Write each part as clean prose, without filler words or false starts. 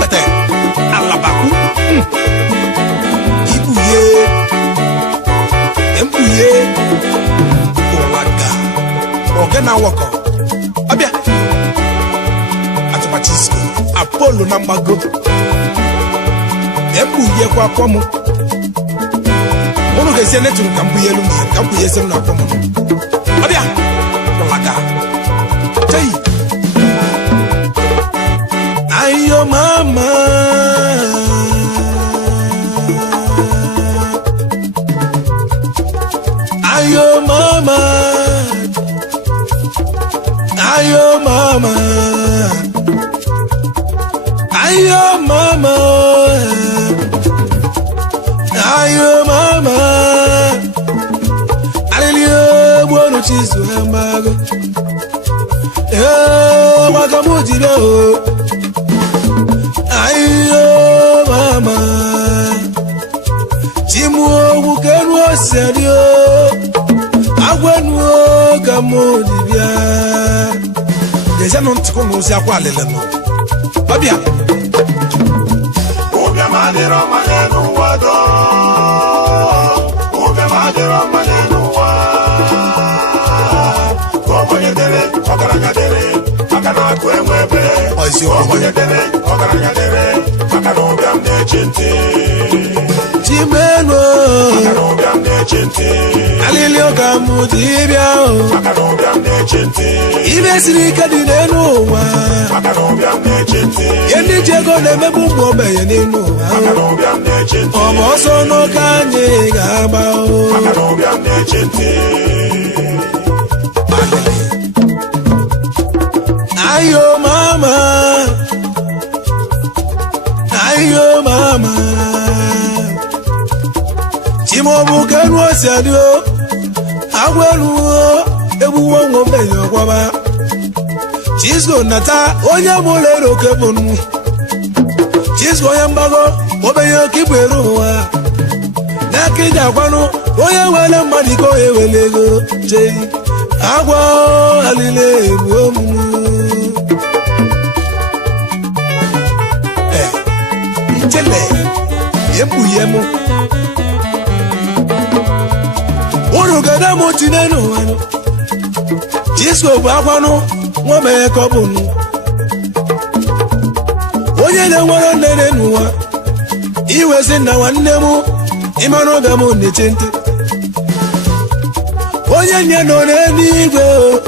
Bate alabaku ibuye olaga ogena woko abia atubachisco Apollo na mbago embuye kwa komu munu gese netun kambuye lu mi kambuye sem na komu abia olaga tay ayo mama ayo mama ayo mama ayo mama ayo mama alilio bonu chisu amago wakamujiro ayo mama timu bukenu oserio agwenu kamodibia deja non tikono se akwalele no babia obia madero manenu wado obia madero manenu wa como yedere okaragadere akana kwemwebe como yedere okaragadere akana obia mnechinti timeno akana obia mnechinti alilio kamudibia akana obia mnechinti ibesiri kadinenu wa akana obia mnechinti yendi jego nemebu mwobe yenenu akana obia mnechinti omoso no kanye gaba akana obia mnechinti ayo mama ayo mama chimo bukenu osadio agwelu ebuwo ngombenyo kwaba chisgo nata onye molero kebunu chisgo yambago obenyo kibweru wa nakija kwanu onye wele madiko ewelego chei agwa alile ebuomu Chele yemu Uru gada motineno wano Chisco bakwano Mwame kobunu Onye de wano nene nuwa Iwe zina wanemu Imano gamu nichente Onye nyano neni igwe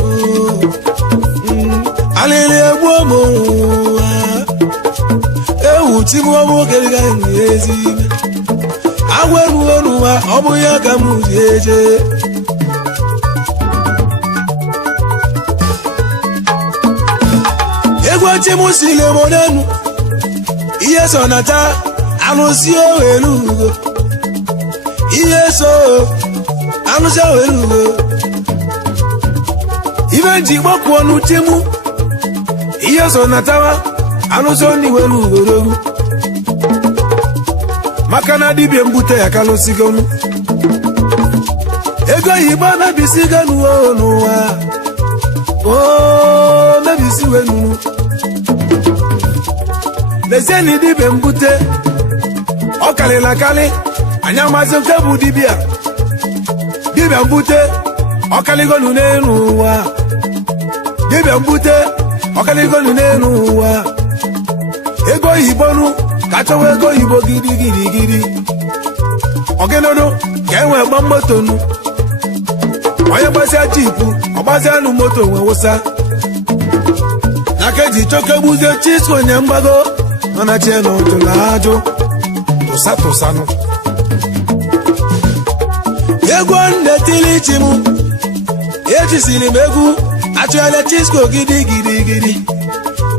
Alele buomu Timu obo keriga ngezi agweru onuwa obo ya kamujeje egwa timu sile modanu iyeso nata anusio elugo iyeso anusio elugo ibenji boku onu timu iyeso natawa anuso ni welugo rogu makana dibie mbute ya kalusigonu ego yiba na bisiganu onuwa na bisiwenu lezeni dibie mbute okale la kale anyamaze kebu dibia dibie mbute okale gonu nenuwa dibie mbute okale gonu nenuwa ego yibonu kachowe ego yibo gidi ogenono kenwe gbamotonu onye gbasia jipu ogbasia nu moto nwe wusa na keji chokegbuze Chisco nye mgbago mana cheno tulajo tusanu ego nde tili chimu ejisiri megu achọle Chisco gidi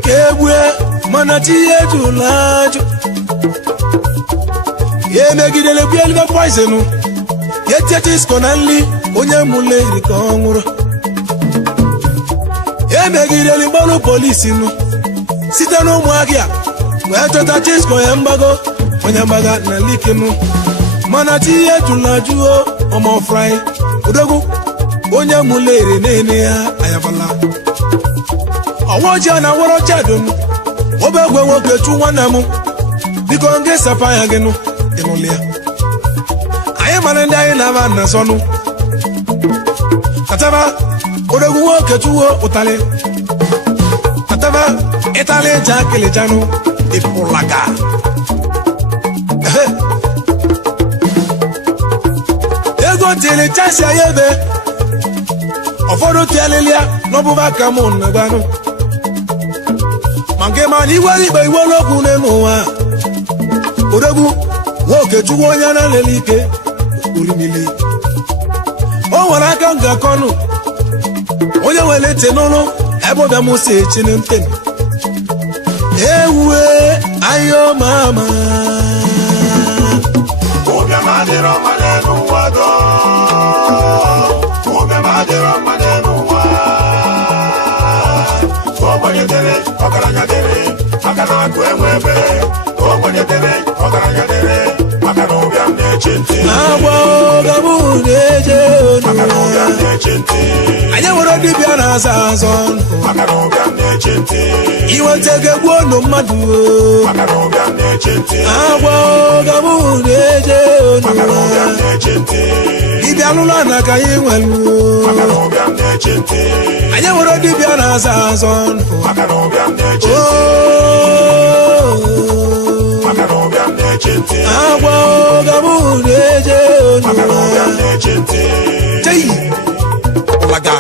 kebue mana chiye tulajo ye megidele bielga poisonu ye Chisco na nli onye muleri ka onwuru ye megidele gbonu polisi nu site no muagia we chota Chisco ya mbago onye mbaga na likinu mana tiye tulajuo omo fry odogwu onye mulere nene ya ayabala owoje na woro jedun obegwe nwoke tu nwanna mu biko nge sapa ya ginu inulia aye mane ndai na ba na sonu kataba odogwu nwoke tuwo utale kataba itale jakele janu ipulaga ego tele chasi ayebe ofodo tialelia no buba kamun na gbanu mange ma ni wali be iwologun nenu wa odogwu nwoke tuwo nya na lelike orimili o wara aka nga konu onye wele tenolo ebo da mo se chinenten ewe ayo mama oga madero manenu wado oga madero manenu wa obanyetere okaranyadere akana kwemwebe obanyetere okaranyadere akana oga mnechenti abo gabuneje akana oga mnechenti anya woro dibia na sazon akana oga mnechenti iwetege gwono madu akana oga mnechenti abo gabuneje akana oga mnechenti dibia lula na kayi welu akana oga mnechenti anya woro dibia na sazon akana oga mnechenti akana oga mnechenti abo gabuneje akana oga mnechenti tei olaga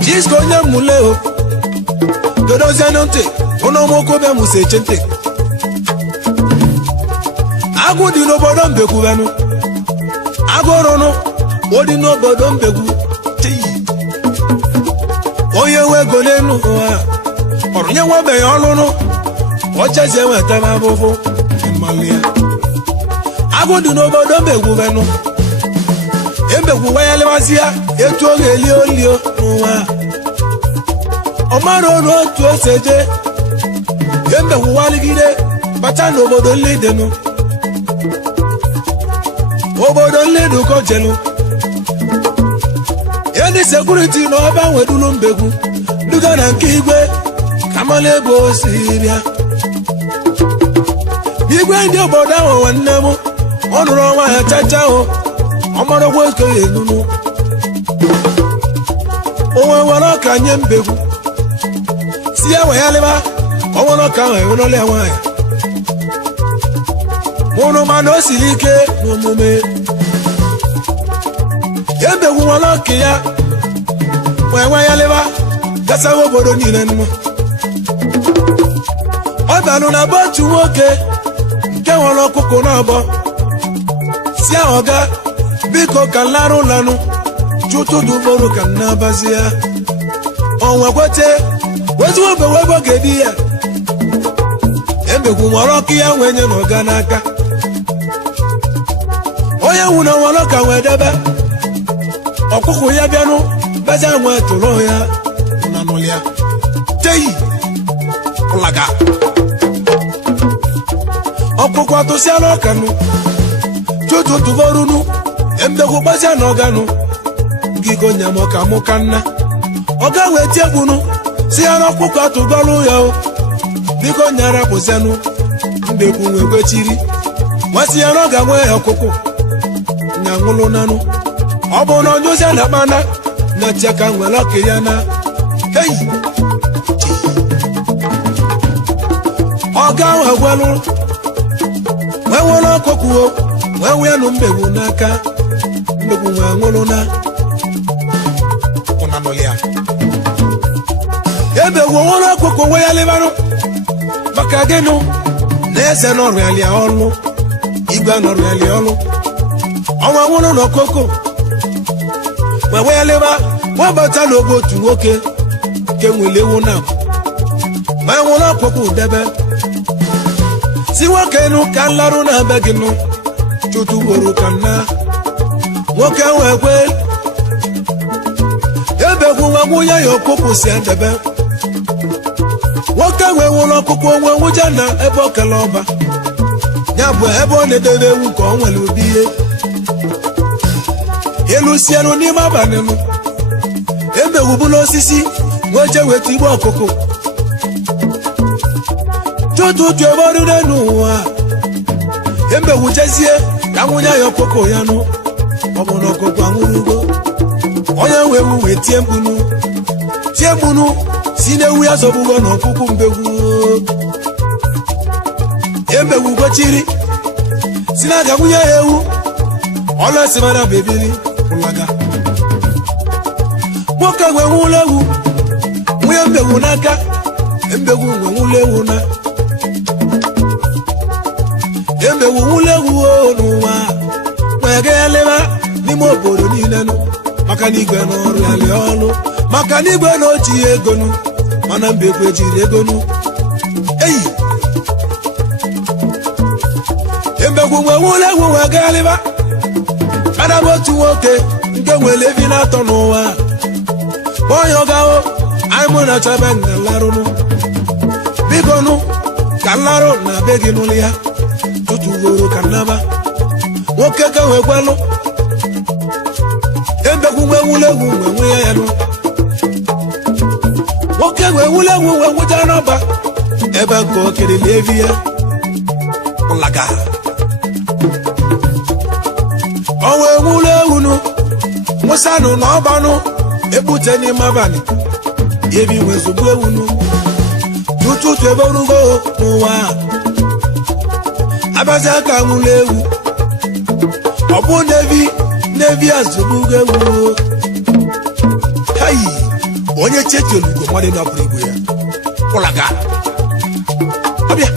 Jisko nyamuleo dodo zenonte ono moko be musechente agudi no bodon beku benu agorono odi no bodon beku ti oye we golenu wa orunya wa be olunu o chese we tama bofu malia agudi no bodon beku benu embeku wa yale wasia etu ogeli olio wa omaro no to seje embeku waligide batano obodo nledenu obodo nledu ko jelu yeni security no ba wedulu mbegu duga na nke igwe kamale bo siria igwe ndi obodo ahụ nwanne m ọnụrụ ọnwa ya chacha o omaro gwo ke enunu owe wara ka nye mbegu si ya we yaleba owono ka we wono le wa ya mono mano silike no mume yembe wala ke ya we yaleba gasa obodo ni nenu obalu na botu nwoke nke wolo kuko na bo si ya oga biko kan laru lanu tutu du boru kan na bazia onwa kwete wetu obe webo gedi ya embe kumoro ki ya wenye no ganaka oya wuna wala ka wedebe okuku ya bianu baza nwa tolo ya na nolia tei olaga okuku atosi alo kanu tutu du boru nu embe ku baza no ganu gigo nyamo ka mukanna oga weti egunu si ara okuku atugolu ya o biko nyara bozenu mbeku nwegwechiri wasi ara ga nwe okuku nyangulu nanu obo no nyoza na bana na cheka nwela ke ya na hey oga wegwelu wewono okuku o wewenu mbegu n'aka mbegu nwangulu na onanolia ebe wowono okuku we ya lebanu maka genu neze no reali olu igba no reali olu awon wono no koko we ya leba wa bata no go tu oke ke nwelewo na ma wono okuku debe si woke nu kan laru na beginu tutu woro kanna woke wegwe ebe ku wagu ya yo okuku si debe woke wee nwụrụ ọkụkọ onwe nwụja na ebe ọ kele ọba ya bụ ebe ọ na-edebe ewu ka ọ nwere obi ihe elu sienụ n'ime abalị nụ emewubula osisi wee jee weta igbe ọkụkọ tụtụtụ ebe ọrụ n'ụwa emewujezie ka nwunye ya ọkụkọ ya nụ ọ bụ na ọkụkọ anwụrụgo onye wee ewu wee tie mkpunu si n'ewu ya zọgbugo na ọkụkụ mbegwu emewugochiri si na aga nwunye ya ewu ọlọsimana bebiri ụlaga nwoke wee nwụla ewu nwunye mbegwu n'aka mbegwu wee nwụla ewu na emegwu nwụla ewu n'ụwa wee gaa leba n'ime obodo niile nụ maka na igwe n'ọrụ ya lie ọrụ maka na igwe na oji ya ego nụ mana mbegwu ejiri ego nụ eyi emegwu wee nwụla ewu wee gaa leba ana m otu nwoke nke nwere evi na-atọ n'ụwa onye ọgawo anyị mụ na chọbe nga larụnụ biko nụ ka nlarụ na be gị n'ụlọ ya tutu ugoro ka nnaba nwoke ka wee kwelụ embegwu wee wule egwu wee nwe ya nụ nwoke wee wule egwu wee nwụcha n'ọba ebe nke okerele evi ya ụlaga o wee wule egwu nụ nwụsanụ na ọbanụ ebute n'ime abalị ebi wee zogbu ewu nụ tutu ebe orugo n'ụwa abazi aka nwụla ewu ọ bụ nevi azụgbugo ewu hayi onye chetiolugo mmadụ na-apụrụ igwe ya ụlaga ọbịa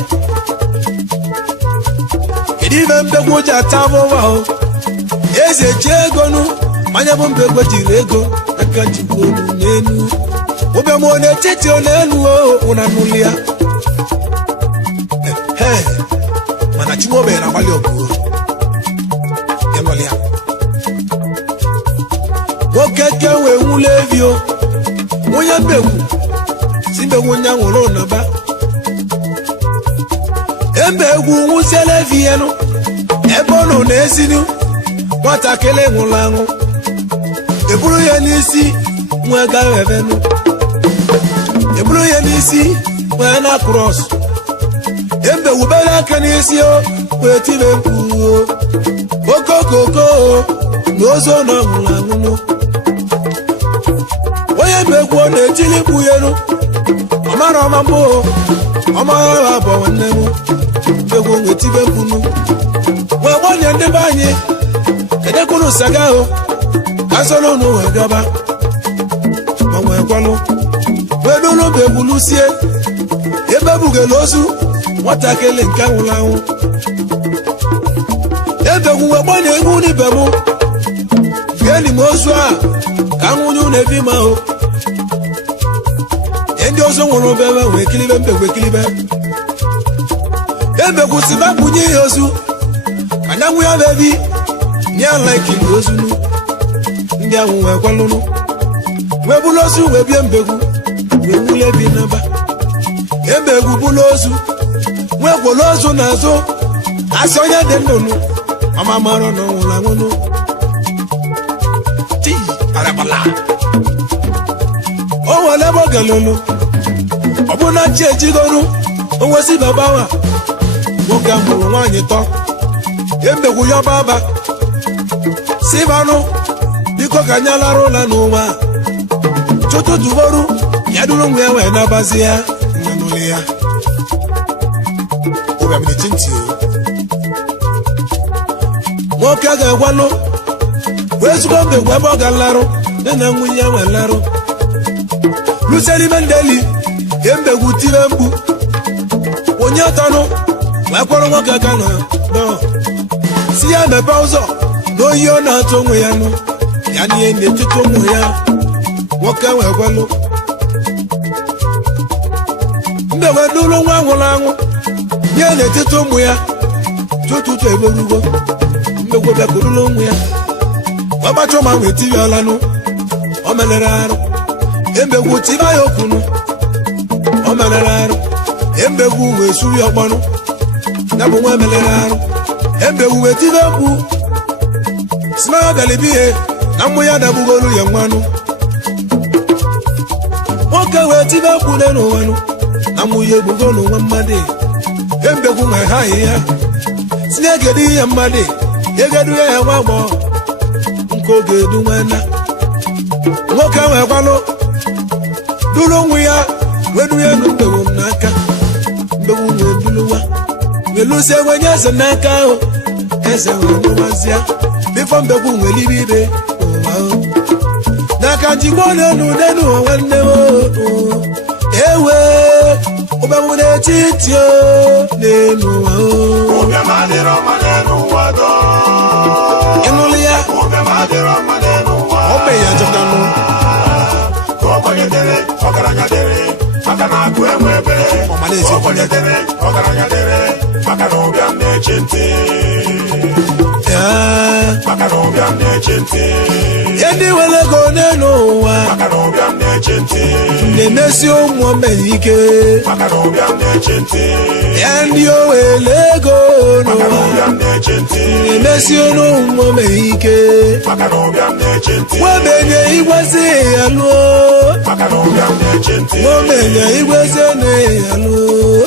kedu ibe mbegwu ji ata abụwa o eze ji ego nụ manya bụ mbegwu jiri ego aka jikwa olu n'elu obe m onye cheti n'elu ụna n'ụlọ ya mana chimobe na-agbalị ọgụ ịnọlị ya nwoke ke wee nwụla evio nwunye mbegwu si mbegwu nya nwụrụ n'aba embegwu nwụziela evi ya nụ ebe ọ nọ n'ezinu nwatakịrị nwụrụ anwụ eburu ya n'isi nwa gaghị ebenụ eburu ya n'isi nwee na krọs embewubere aka n'isi o wee tibe mkpu okokoko na ozo na nwụrụ anwụnụ onye mbegwu ọ na-etili mkpu ya nụ ọmara ọma mbụ ọmara ha bụ nwanne m mbegwu wee tibe mkpunu wee gbanye ndị be anyị kedekwuru saga ahụ ka soro unu wee gaba ma wee kwalụ wee n'ụlọ mbegwu lusie ebe bugere ozu nwatakịrị nke nwụrụ anwụ ebegwu wee gbanye egwu n'ibe m geenị m ozu a ka nwunye ụlọ ebi ma ahụ ndị ozu nwụrụ bebe wee kilibe mbegwu ekilibe ebegwu si bapụnye ihe ozu ka nyanwụ ya bebi nye ala ikili ozu ndị ahụ wee kwalụnụ wee bụlụ ozu wee bie mbegwu wee wule ebi n'aba embegwu bụlụ ozu nwee kwụlụ ozu n'azụ asị onye dị ndụnụ ọma mara na ọnwụrụ anwụnụ ti arabala o nwere ebe ọ galụlụ ọ bụ na chi ejigonu onwesi babawa nwoke mụrụ nwaanyị tọ embegwu ya ọba si banụ biko ka anya lara ụla n'ụwa chụtụ duboru ya duru nwe ya wee nabazi ya n'ụlọ ya nwoke ga-egwalụ wee zụgo mbegwu ebe ọ ga-alarụ dị na nwunye ya wee larụ luserime ndeli ye mbegwu tire mkpu onye ọtọnụ wee kwọrọ nwoke aka nọ si ya mepe ụzọ na oyi ọ na-atụ onwe ya nụ ya na ihe n'etiti ụmụ ya nwoke wee gwalụ mbegwu n'ụlọ nwa nwụrụ anwụ nye n'etiti ụmụ ya tụtụtụ eborugo mbegwu bịakwurula ụmụ ya ọgbacha ụma wee tiri ọlanụ o melere arụ embegwu tiba ya okwunu o melere arụ Embewu we suri okpanu na bụ nwa melere arụ embewu we tive mkpu sima galibie na mmụ ya dagbugolu ya nwanụ nwoke wee tive mkpu n'elu nwanụ na mmụ ya egbugolu nwa mmadụ embewu nwe ha ya tinye gedu ihe mmadụ egedu ya nwa agbọ nke oge edu nwana nwoke wee gwanụ duru onwe ya wedu ya n'mbewu m n'aka mbewu wee duluwa welusi enwenye eze n'aka ahụ eze wee nụwazịa bifo mbewu nwere ibe ụwa ahụ n'aka njigbo n'elu n'elu nwanne ewe ụbịamụ n'etiti n'elu ụwa ịnụlụ ya obe ya jọkanụ Makana kuemwebe, okwanyedere, ogaranyadere, makana obiam nechinte. Makana obiam nechinte. Yendi wele go n'ụwa, makana obiam nechinte. Nemesi ụmụ omenike, makana obiam nechinte. Yendi wele go n'ụwa, makana obiam nechinte. Nemesi ụmụ omenike, makana obiam nechinte. Wabenye igwezi alo, makana obiam nechinte. Wabenye igwezi alo,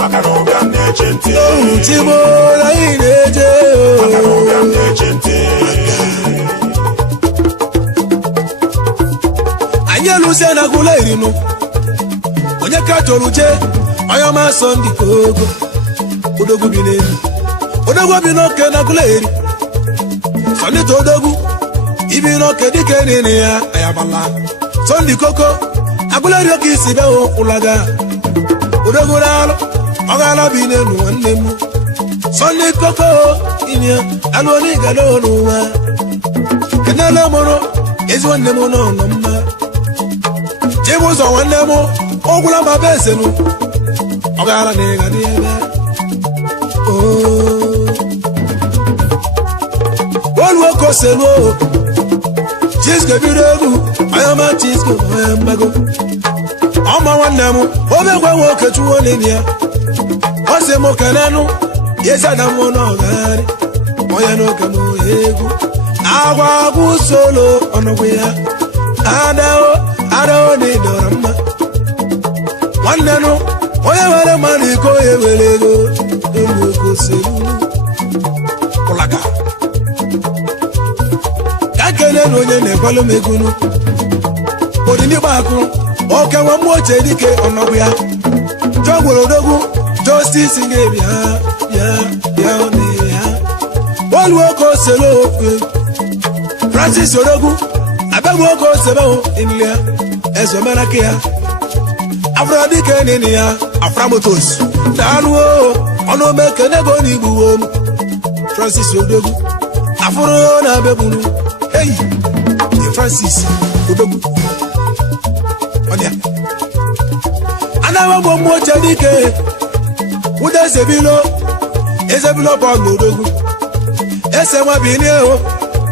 makana obiam nechinte. Ohutibo la ineje, makana obiam nechinte. Lucia na gula irinu onye ka toruje oyo ma sondi kogo odogu bi n'elu odogwu bi n'oke na gula iri sondi to odogwu ibi n'oke dike nini ya ayabala sondi koko agula iri oke isi be o ulaga odogwu lalo ogala bi n'elu nwanne mu sondi koko inya alu oni galo n'ụwa kenala moro ezi nwanne mu no mma Ibuzo nwanne m ogwula ma besenu ogara na ịga n'ebe olu oko selu jiske bido egwu ayama jiske mbago ọma nwanne m obegwe nwoke chuwo n'ime ya ọ sị m kenenu yesada m n'ọgari onye n'oke m egwu agwa agwụ solo ọnọgwụ ya Ado ni dorama nwanne nụ onye were mmadụ iko ya were ego elu ego selu kụlaga ka kele na onye na-ekwalụ m egunu odini gbakụ oke nwa mmụọ oche dike ọnọgwụ ya jọgwụrụ odogwu justice ga-ebia ya olu oko selu Francis odogwu abegbu oko sebe inlia Ezo menake ya Afra dike nini ya Afra motos Dalu ono meke nego ni buwo Francis Odogwu Afro na bebunu Hey Francis Odogwu Odia Anawa mwo dike Ude Ezebilo pa Odogwu Ese nwa bini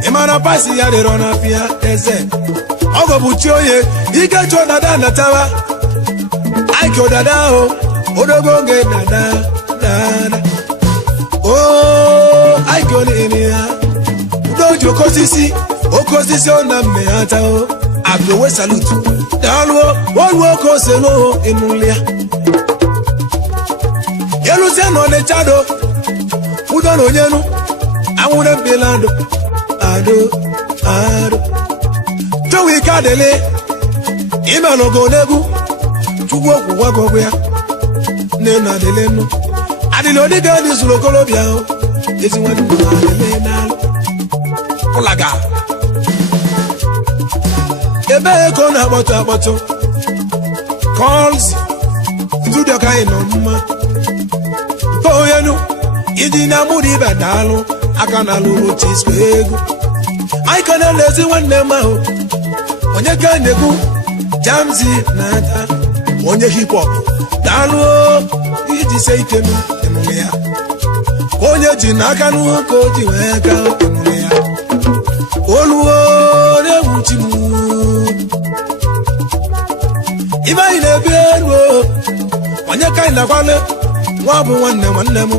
Imana pasi ya de rona pia eze Ogo buchi oye ike chọ dada natawa Aiko dada Odogo nge dada Aiko ni ini ya Udoji okosisi ona mmeata Aglowe salutu Daluo Wolu okoselo inulia Yelu seno ne chado Udono nyenu Amune bilando Ado Jowi kadele Ime logo negu Chugwo kuwa kogwe ya Nena dele no Adilo di gani sulo kolobia Ezi wadi mwa dele nalo Kulaga Ebe eko na abato Calls Studio kai no mma Poyenu Idi na muri bedalo Akana lulu chispe egu I can't lazy one name out. Onye ka negu Jamzi nada Onye hip hop Dalu Iji say kemu Emulia Onye jinaka nuko jiweka Emulia Oluo Nebu chimu Iba ine bienwo Onye ka inakwale nwa bụ nwanne m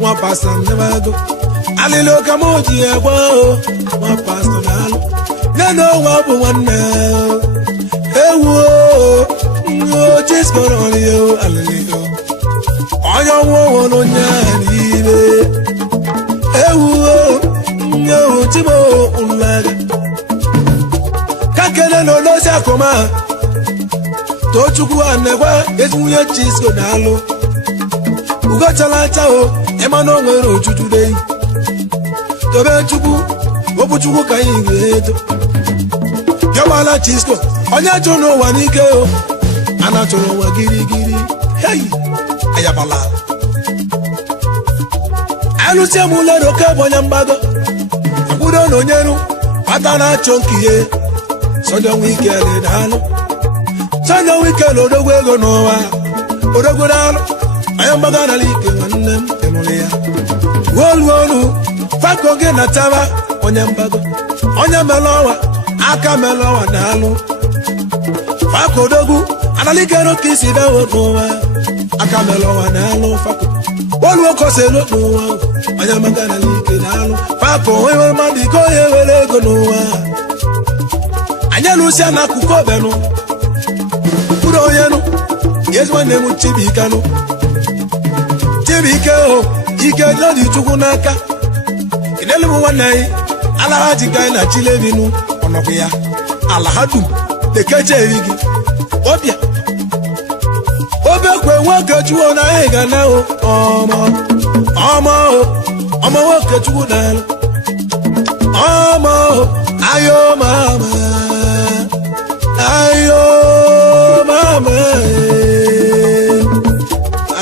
nwa pasta nnebago alili ụka m ji agwa nwa pasta na-alụ nene nwa bụ nwanne ewu Chisco nọrọ alili onye ọnwụ nwụrụ onye n'ime ewu Chimo ụlọga ka kele na olosi akụma Tochukwu anekwa ezunye Chisco na-alụ ugochala acha ịmana o nwere ojuju dey tobe Chukwu obuchukwu ka anyị ga-eto yọgbala Chisco onye chụrụ n'ụwa n'ike ana chụrụ ụwa girigiri hei ayabala alụsie m ụlọ oke bụ onye mgbago kwudo na onyeru ata na-achọ nkihe Sunday Wike na-alụ Sunday Wike na odogwu ego n'ụwa odogwu na-alụ onye mgbago anala ike nwanne m ịmụrụ ya olu fako gị na taba onye mgbago onye melọwa aka melọwa na-alụ fako odogwu anala ike n'oke isi dawo n'ụwa aka melọwa na-alụ fako olu okoselo n'ụwa onye mgbago anala ike na-alụ fako onye nwere mmadụ ike onye were ego n'ụwa anya lụsia na akụkụ obenụ kwuru onye nụ ezi nwanne m Chibuike ike dị Chukwu n'aka inelu m nwanne anyị ala ha ji ka anyị na Chilebinu ọnọkụ ya ala ha dum dekeje eri gị ọbịa obekwe nwoke Chukwu na anyị ga na ọmọ nwoke Chukwu na-alụ ọmọ ayo mama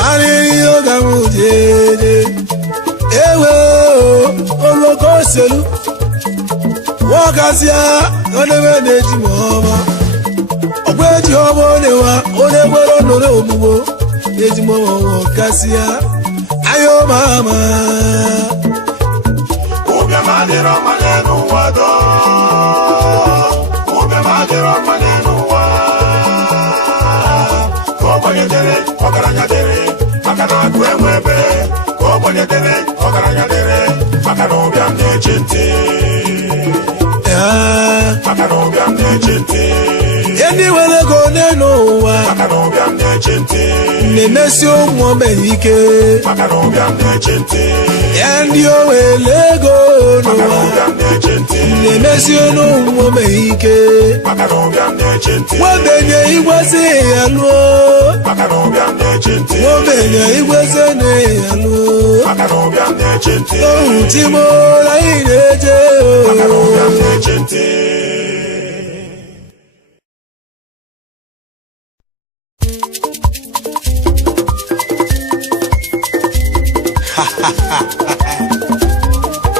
arịrị oge m jeje ewe oloko selu nwogasịa onebe na-eji m ọma ọgwa eji ọma onewa onye gbere onore ogbugbo eji m ọma nwogasịa ayo mama Madero maneno wado madero maneno wa ko bonyedere ogaranyadere makana kwemwebe ko bonyedere ogaranyadere makana obiam nechinte makana obiam nechinte Yendi wele go neno wa makana obiam nechinte nemesi omo ike makana obiam nechinte Yendi wele go no wa nemesi omo ike makana obiam nechinte Wabenye igwase alo makana obiam nechinte Wabenye igwase ne alo makana obiam nechinte Timo la ineje makana obiam nechinte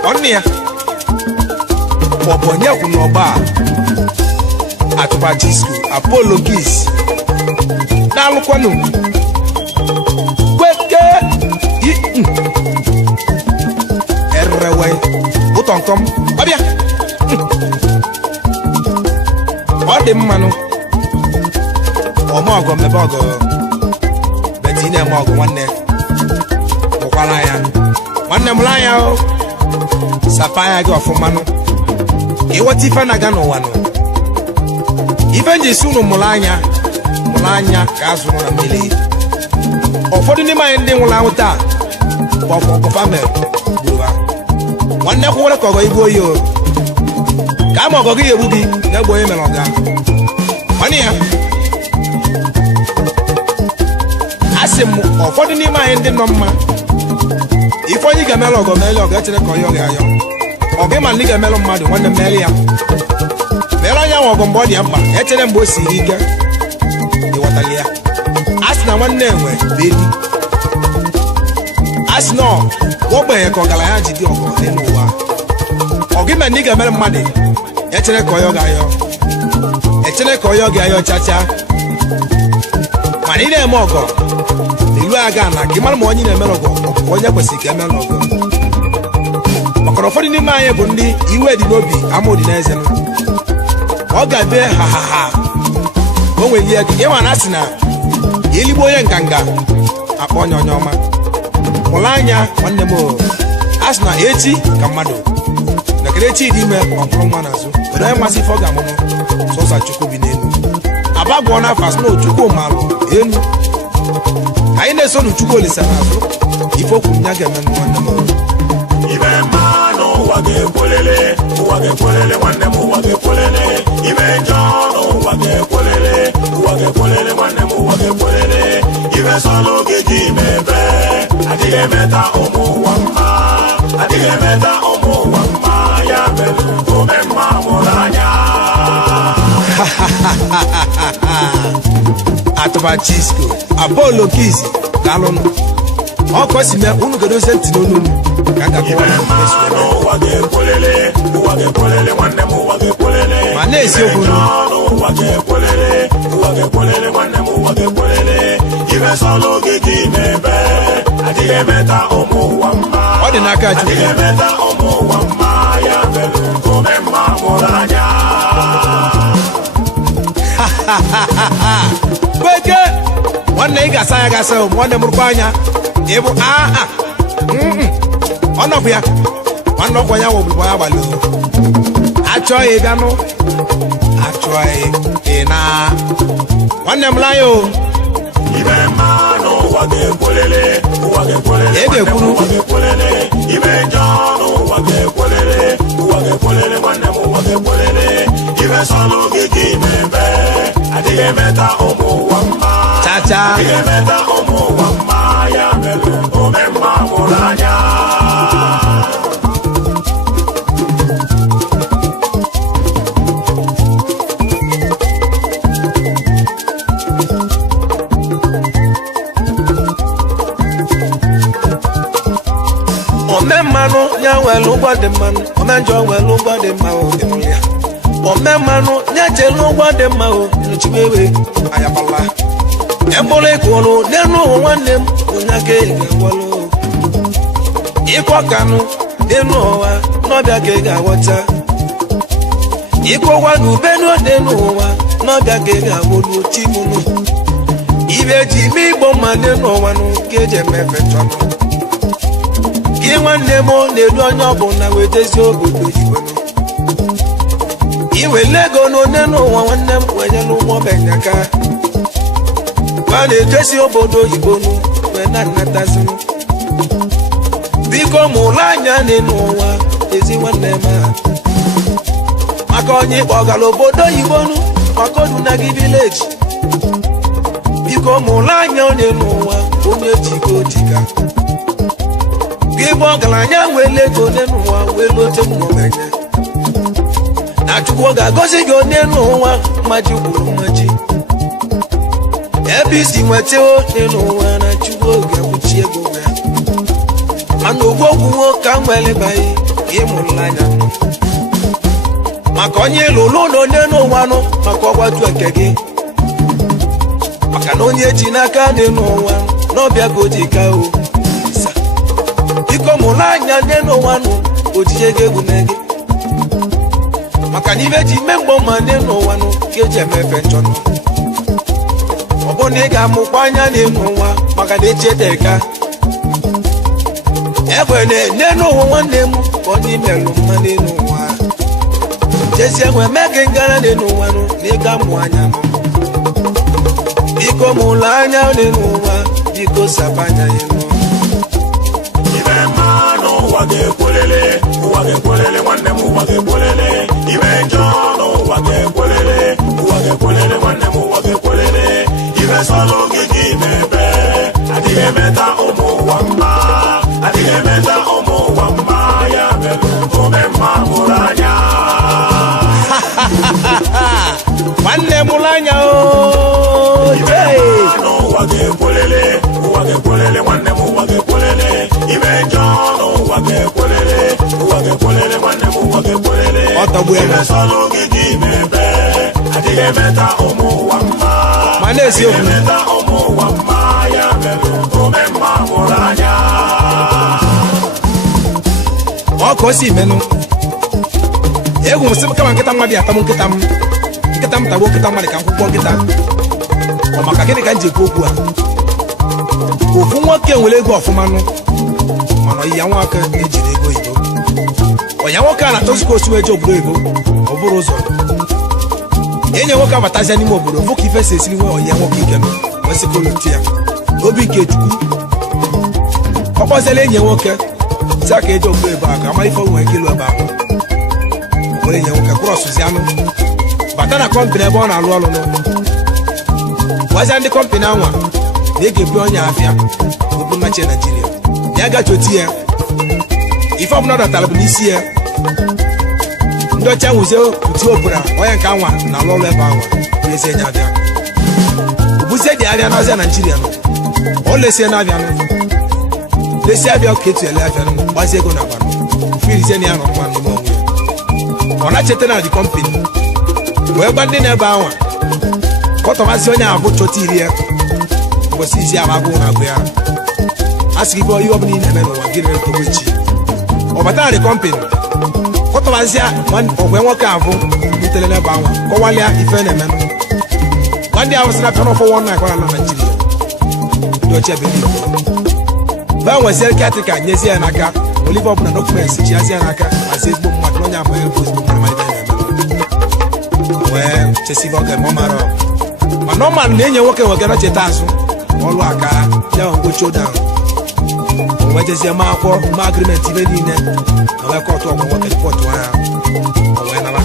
Onia Obonye kunoba Atuba Chisco Apollo Kiss Nalukwanu Kweke Erewe Utonkom Abia Ode mmanu Omogo mebogo Betine mogo nwanne Mukwala ya nwanne mulanya o Sapaya gị ọfụma nụ ịghọta ife na-aga n'ụwa nụ ife nji si unu mụrụ anya ka a zụrụ na mmiri ụfọdụ n'ime anyị ndị nwụrụ anwụ taa bụ ọkụfa mere gburu ha nwanne kwụwere ka ọgọ igbu oyi o ka ama ọgọ gị egbu gị na-egbu onye mere ọga nwanne ya a sị m ụfọdụ n'ime anyị ndị nọ mma ife onye ga-emere ọgọ mele ọgọ echere ka ọyọ ga-ayọ ọgụ ịma ndị ga-emelụ mmadụ nwanne mmeri ya mere anya nwa ọgọ mgbe ọ dị ya mkpa echere mgbe o siri ike ịghọtali ya a sị na nwanne enwe bụ elu a sị na ogbenye ka ọgaranya ji dị ọgọ n'ụwa ọgụ ịma ndị ga-emere mmadụ echere ka ọyọ ga-ayọ echere ka ọyọ ga-ayọ chacha mana ị na-eme ọgọ ilu aga na ka ị mara ma onye na-emere ọgọ onye kwesịrị ka emere ọgọ maka na ụfọdụ n'ime anyị bụ ndị iwe dị n'obi ama odi n'eze ọ ga-abịa ha o nwere ihe gị ịma na asị na eligbo onye nganga akpọ onye ọma mụrụ anya nwanne m asị na echi ka mmadụ na kerechi dị ime ọmụrụ nwa n'azụ were onye masị ife ọ ga-amụmụ sọsa Chukwu bi n'elu abagwọ na afọ na Chukwu malụ elu anyị na-eso na Chukwu olisa n'azụ ife okwu nya ga-eme nwanne m ibe mmanụ ụwa ga-ekwelele nwanne m ụwa ga-ekwelele ibe njọ n'ụwa ga-ekwelele nwanne m ụwa ga-ekwelele ibe sọlụ gị ji mebe adịghị emeta ụmụ ụwa mma ya mere ome mma mụrụ anya atụbachisco Apollo Kizi galụnụ ọkọ si mee unu ga-edozie ntị n'olu ka m ga-akọwa ụwa ga-ekwelele nwanne m ụwa ga-ekwelele ma na-eziokwu ụwa ga-ekwelele nwanne m ụwa ga-ekwelele ibe sọlụ gị dị n'ebe adịghị emeta ụmụ ụwa mma ọ dị n'aka Chukwu adịghị emeta ụmụ ụwa mma ya mere ome mma mụrụ anya kweke nwanne ị ga-asa ya gasa nwanne m rụkwa anya ịbụ ọ nọkwa ya nwanne ọkwa ya wọbụrụ ya gbalị achọghị bịanụ achọghị ị na nwanne m lanya o ibe mmanụ ụwa ga-ekwelele ga-ekwuru ibe njọ n'ụwa ga-ekwelele nwanne m ụwa ga-ekwelele ibe sọlụ gị gị mebe adịghị emeta ụmụ ụwa mma chacha adịghị emeta ụmụ ụwa mma ya mere ome mma mụrụ anya ome mmanụ ya nwere ụgwọ dị mmanụ ome njọ nwere ụgwọ dị mma ya ome mmanụ ya chere ụgwọ dị mma nchiwewe ayabala ebụrụ ịkụrụ n'elu ụwa nwanne m onye aka ga-agwalụ ịkọ kanụ n'elu ụwa n'ọbịa ka ị ga-aghọta ịkọwa na ubenu n'elu ụwa n'ọbịa ka ị ga-agwụlụ chimụnụ ibe ji ime igbo mma n'elu ụwa nụ ka eji emefe chọnụ gị nwanne m na-edu onye ọbụla wetezi obodo oyibo iwele ego n'one n'ụwa nwanne m wenyela ụgbọ benyaka ma na-ejesi obodo oyibo wee na-anatazi biko mụrụ anya n'ụwa ezi nwanne m maka onye kpọgara obodo oyibo maka oduna gị vileji biko mụrụ anya onye n'ụwa onye jigo jiga gị bụ ọgaranya wele ego onye n'ụwa wee lote mmụmenye na Chukwu ga-agọzi gị onye n'ụwa mmaji gwuru mmaji ebe isi nweta onye n'ụwa na Chukwu ga-akwụchi ego ya mana ogwogwu ka m nwere baghị ka ị mụrụ anya maka onye lụrụ na onye n'ụwa nụ maka ọgbaju nke gị maka na onye ji n'aka dị n'ụwa n'ọbịa ka o ji ka o biko mụrụ anya ndị n'ụwa nụ ojije gị egwu na gị maka na ibe ji ime mgbe ma ndị n'ụwa nụ ka eji emefe nchọnụ ọ bụ na ị ga-amụkwa anya n'elu ụwa maka na echeteka egbe na-enye n'ụwa nwanne m ka onye imelụ mma n'elu ụwa jesi egbe mee gị ngara n'elu ụwa nụ na ịga mụ anya nụ biko mụrụ anya n'elu ụwa biko saba anya ya nụ ibe mmanụ ụwa ga-ekwelele nwanne m ụwa ga-ekwelele ibe njọ n'ụwa ga-ekwelele nwanne m ụwa ga-ekwelele ibe sọlụ gị gị mebe adịghị emeta ụmụ ụwa mma ya mere ome mma mụrụ anya nwanne mụrụ anya ibe mmanụ ụwa ga-ekwelele nwanne m ụwa ga-ekwelele ibe njọ n'ụwa ga-ekwelele nwanne m ụwa ga-ekwelele ibe sọlụ gị gị mebe adịghị emeta ụmụ ụwa mma ma na-eziokwu emeta ụmụ ụwa mma ya mere ome mma mụrụ anya ọkụ o si menụ egwu m sị kama nkịta nwa bịa atamụ nkịta m tagbuo nkịta mmadụ ka akwụkwọ nkịta ọ maka gịnị ka m ji ekwu okwu a ofu nwoke nwere ego ọfụma nụ mana ya nwoke ejiri ego Igbo ọnya nwoke a na-atọzikọ osu eje obodo Igbo ọ bụrụ ụzọ enye nwoke abatazia n'ime obodo fụ ka ife si esiri nwe ọnya nwoke ike nwesịkọloti ya obi ike Chukwu ọ kpọziela enye nwoke si aka eje obodo Igbo aka ama ife nwere ike ịlụ ebe ahụ were enye nwoke krọsụzi anụ bata na kọmpini ebe ọ na-alụ ọrụ nụ gwazia ndị kọmpini anwa na ị ga-ebu onye afịa obu nnachi Naijiria na ya gachi oti ya ife ọbụla dọtara bụ n'isi ya ndị ọcha nwụzie uti opụra onye nke anwa na-alụ ọrụ ebe anwa esi enye abịa obuzie dị abịa n'ọzịa Naijiria nụ ọ lesie na-abịa nụ lesie abịa ka etu ele afịa nụ gbazie ego na agba nụ firizie na ya nọ mma n'ime onwe ya ọ na-cheta na dị kọmpini wee gba ndị na-ebe anwa kọtọmasị onye ahụ chọta iri ya mgbesi isi abagụ na agụ ya a sị gị ihe ọbụla ị na-eme n'ụwa gị rere togbo echi ọ batara dị kọmpini kọtọmasị ọgwe nwoke ahụ butere n'ebe anwa kọwalịa ife na-eme nwanne ahụ sị na pịa n'ọfọ wọn na-akwa na Naijiria ndị ọcha ebe ndị ba nwezie katịka nyezie ya n'aka olive ọbụla dọkụmenti chiazi ya n'aka masị ezigbo mmadụ onye abụghị ebe ezigbo mmadụ ma ibe na-eme wee chesive oge ma ọ mara ma nọmal na-enye nwoke nwegara cheta azụ ọlụ aka ya ngwochi ụda wee jezie ma akwụkwọ ma agrimenti ibe niile na wee kọtụ ọgwụ nwoke ripọtụ ya wee nara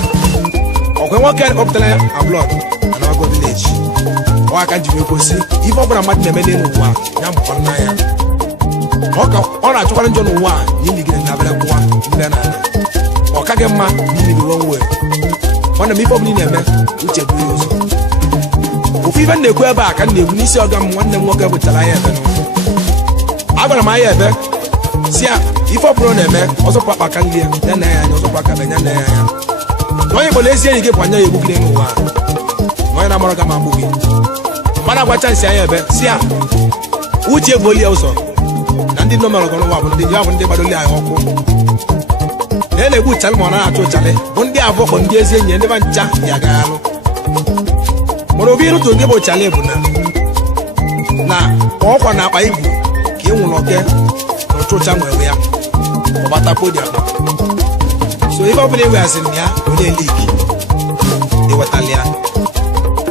ọgwụ nwoke kpọpụtara ya ablọd na Nawago vileji ọ aka ji wee gosi ife ọbụla mmadụ na-eme n'elu ụwa ya mụkwa nna ya ọ na-achụkwara njọ n'ụwa a iligide na abịa kwụwa mbe na ọ kaghị mma n'ilibiwe nwe nwanne m ife ọbụla ị na-eme uche bụ ya ụzọ ofu ife na-ekwu ebe a ka m na-ekwu n'isi ọga m nwanne m nwoke bụchara anya ebe agwara m anya ebe si ya ife ọbụla na-eme ọzọpụ akpa ka nri ya na ya anya ọzọpụ aka benya na ya anya na onye gbara ezi enyi gị bụ anya ya egbugide n'ụwa na onye na-amara ga ma mgbu gị mmadụ agwacha nsị anya ebe si ya uche bụ olie ụzọ na ndị nọmara ọgọrọwa bụ ndị ya bụ ndị gbadoli anyị ọkụ na-egbu ụchalị ma ọ na-achụ ụchalị bụ ndị abụọ kpọ ndị ezi enyi ndị ba ncha ya agaghị alụ mana obi ịrụtụ ndị bụ ụchalị bụ na ọkwa na akpa ibu ka ị nwụrụ oke na ụchụcha nwewe ya ọgbata podi akpa so ife ọbụla eweghaziri na ya onye liki ewetala ya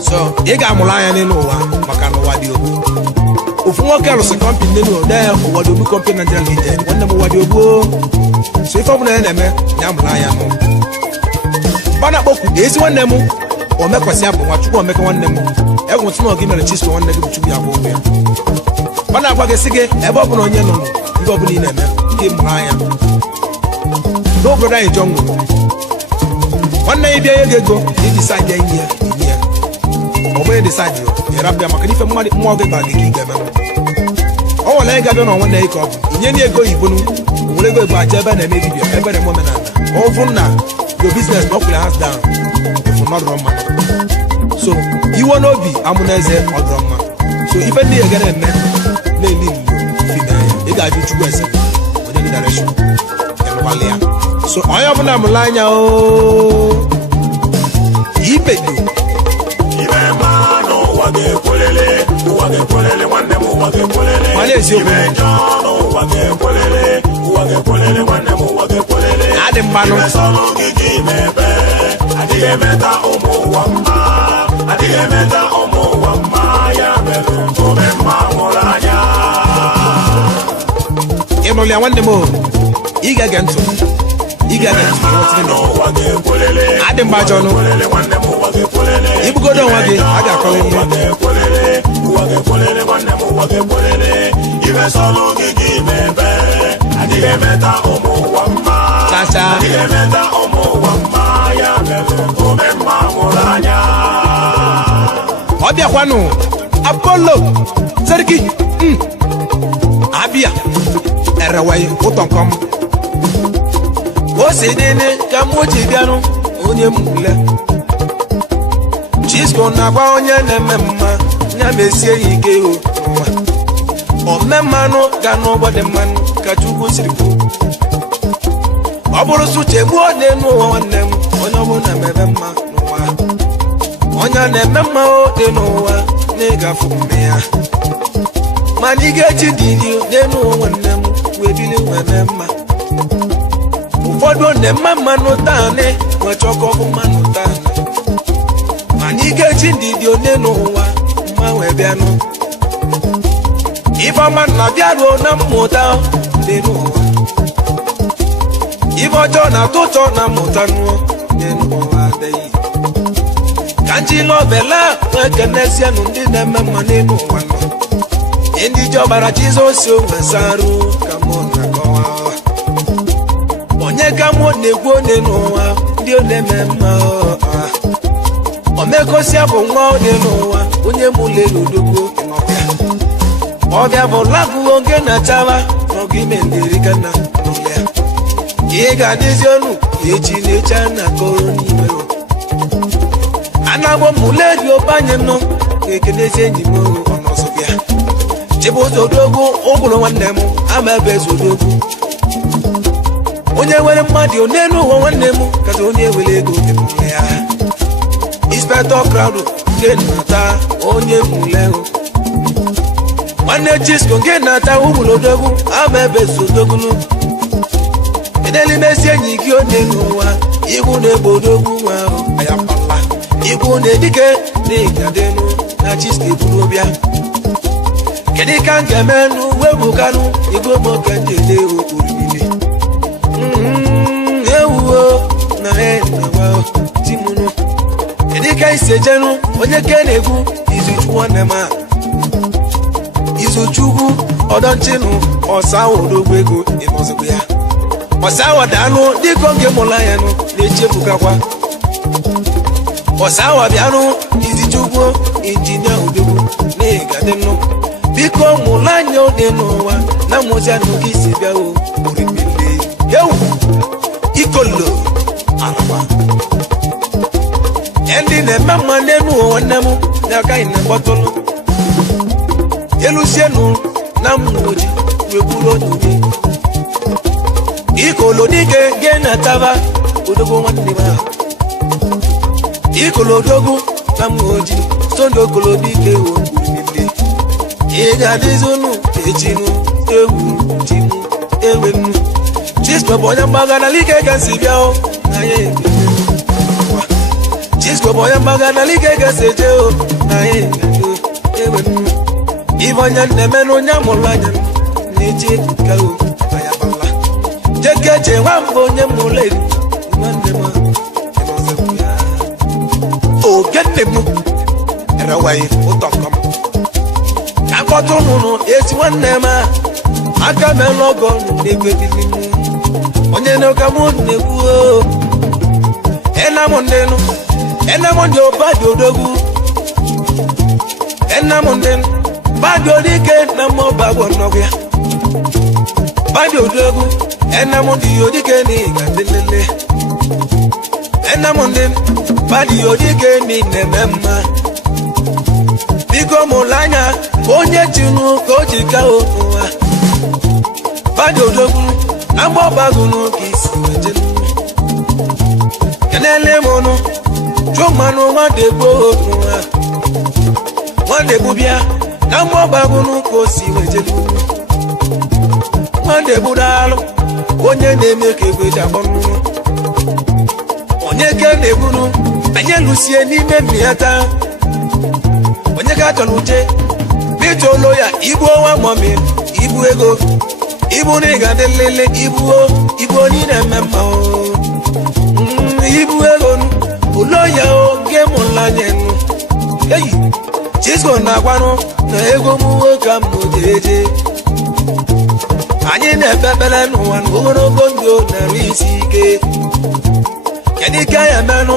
so ị ga-amụrụ anya n'elu ụwa maka na ụwa dị ogbu ofu nwoke alụsị kọmpini n'elu ụda ya ụwa dị ogbu kọmpini Nigeria Limited nwanne m ụwa dị ogbu so ife ọbụla ya na-eme ya amụrụ anya nụ mgba na-akpọkwu ezi nwanne m o mekwasị ya bụ nwa Chukwu omeka nwanne m egwụtụ na gị mere Chisko nwanne gị bụ Chukwu ya bụ ụgwọ ya ọ na-agwa gị sị gị ebe ọ bụla onye nọ ife ọbụla ị na-eme nke mụrụ anya n'obodo anyị jọ nwụrụ nwanne ya bịa ego ego idisaidị enyi ya inye ya ọ bụghị disaidị ịrapụ ya maka ife mmụọ gị bara gị ka ị ga-eme ọ nwere anyị ga-abịa na nwanne ya ka ọ bụ inye nye ego oyibo nwere ego ego aja ebe na-eme dibịa ebe na-eme omenala ọ bụ na your business na ọ kwụrụ hands down ifu na ọdụrọ mma so iwe n'obi amụ na eze ọdụrọ mma so ife ndị ya ga na-eme na-eli igbo ị ga-ajụ Chukwu ese onye gị direction ịlụkwala ya so onye ọbụla mụrụ anya ibedo ibe ma n'ụwa ga-ekwelele nwanne m ụwa ga-ekwelele mana eziokwu ibe njọ n'ụwa ga-ekwelele nwanne m ụwa ga-ekwelele adị mmanụ ibe sọlụ gị gị mebe adịghị emeta ụmụ ụwa mma ya mere ome mma nwụrụ anya ịnụrụ ya nwanne m ị ga-ege ntụ adị mgbe ajọ ọnụ ibugodo onwe gị a ga-akọrọ chacha ọ bịakwanụ Apollo Seriki abịa erewe ụtọ nkọm o si dịnị ka m ji bịanụ onye mule Chisko na-agba onye na-eme mma ya mesie ya ike n'ụwa ome mmanụ ga n'ụgbọ dị mmanụ ka Chukwu siri kwuo ọ bụrụ suche gbuo n'elu ụwa nwanne m onye ọbụla na-eme mma n'ụwa onye na-eme mma dị n'ụwa na-ịgafu mme ya mana ị ga-eji ndidi n'elu nwanne m wee bili nweme mma ụfọdụ na-eme mmanụ taanị wee chọkọ ọkụ mmanụ taanị mana ị ga-eji ndidi n'elu ụwa mma wee bịanụ ifeọma na-abịaruo na mmụta n'elu ụwa ife ọjọọ na-atọ ụtọ na mmụta nụọ n'elu ụwa adịghị ka nji lọbela ekenezienụ ndị na-eme mma n'elu ụwa nọ ndị ji ọbara Jizọs onwe sarụ ka mụ na-akọwa onye ka mụ na-egwu onye n'ụwa ndị ọ na-eme mma omekosia bụ nwa onye n'ụwa onye mụlere odogwu ọbịa bụ lagụo oge na-achaba n'ọgụ ime nderikana n'ụlọ ị ga-adịzi ọnụ echi na-eche na kọrọ n'ime anagbo mụleri ọbanye nọ ga-ekenezi enyi m ọnọzọbịa chibụzodogwu ụgwụrụ nwanne m ama ebe zodogwu onye nwere mmadụ onenu ụwa nwanne m kacha onye were ego emụle ya inspector crowd nke na-ata onye mụleho nwanne Chisco nke na-ata ụgwụrodogwu ama ebe zodogwu edelimesi enyi gị onye n'ụwa igwu na-egbodogwu nwa ahụ ayapala igwu na-edike na-egadenu na Chisco eburu bịa kedu ka m ga-eme n'uwe bukanụ igwe moke njede oriri ewuo na enawa timunu kedu ka isi ejenu onye ke na-egwu izuchu nwanne m izuchukwu ọdọnchinu ọsawadogwu ego ịnọzikwa ya ọsawadanụ dịka oge mụla ya nụ na-echebukakwa ọsawabianụ izuchukwu injinia odogwu na-egadịnụ biko mụla anya onye n'ụwa na mmụzi anụ gị si bịa oribile ewu ikolo araba ndị na-eme mma n'elu ụwa nwanne m na-agaghị na mkpọtụlụ elusienu na mmụoji wegburu onye ikolo dike ge na taba odogwu nwanne m ahụ ikolo odogwu na mmụoji sonde okolo dike oribile ị ga-adịzi unu ejinu ewu jimu ewenu Chisco bụ onye mgbaga na like gasị bịa na ya ekele Chisco bụ onye mgbaga na like gasị eje na ya ekele ewenu ife onye na-eme na onye amụrụ anya na-eji ka ayabala jekeje nwa mbụ onye mụrụ eri nwanne m ogenne m erewaghị ụtọ nkọm akpọtụ ụnụ ezi nwanne m aka mere ọgọ na-egwedili m onye na-ụka m na-egwu enamụndịnụ enamụndị ọbadị odogwu enamụndịnụ badị odike na mmụọba agwọ nnọgụ ya badị odogwu enamụndị odike na ịgadịlele enamụndịnụ badị odike na na-eme mma biko mụrụ anya onye chinu ka o ji ka ụwa badị odogwu na mgbọbagụnụ ka isi weje kenele m ọnụ chụọ mmanụ nwadegbo ụwa nwadegbu bịa na mgbọbagụnụ ka o si weje nwadegbu daalụ onye na-eme ka egwe ji agbọnụ onye ke na-egbunu anyị lụsie n'ime mmịata onye ka chọrọ uche bitolo ya ibu ọnwa mọmi ibu ego ibu na ịga dị nlele ibu onye na-eme mma ibu ego ụlọ ya oge mụla anya nụ eyi Chisco na-agwanụ na ego m nwoke m eje anyị na-ekpe ekpere n'ụwa na ogologo ndụ narị isi ike kedu ike ya menụ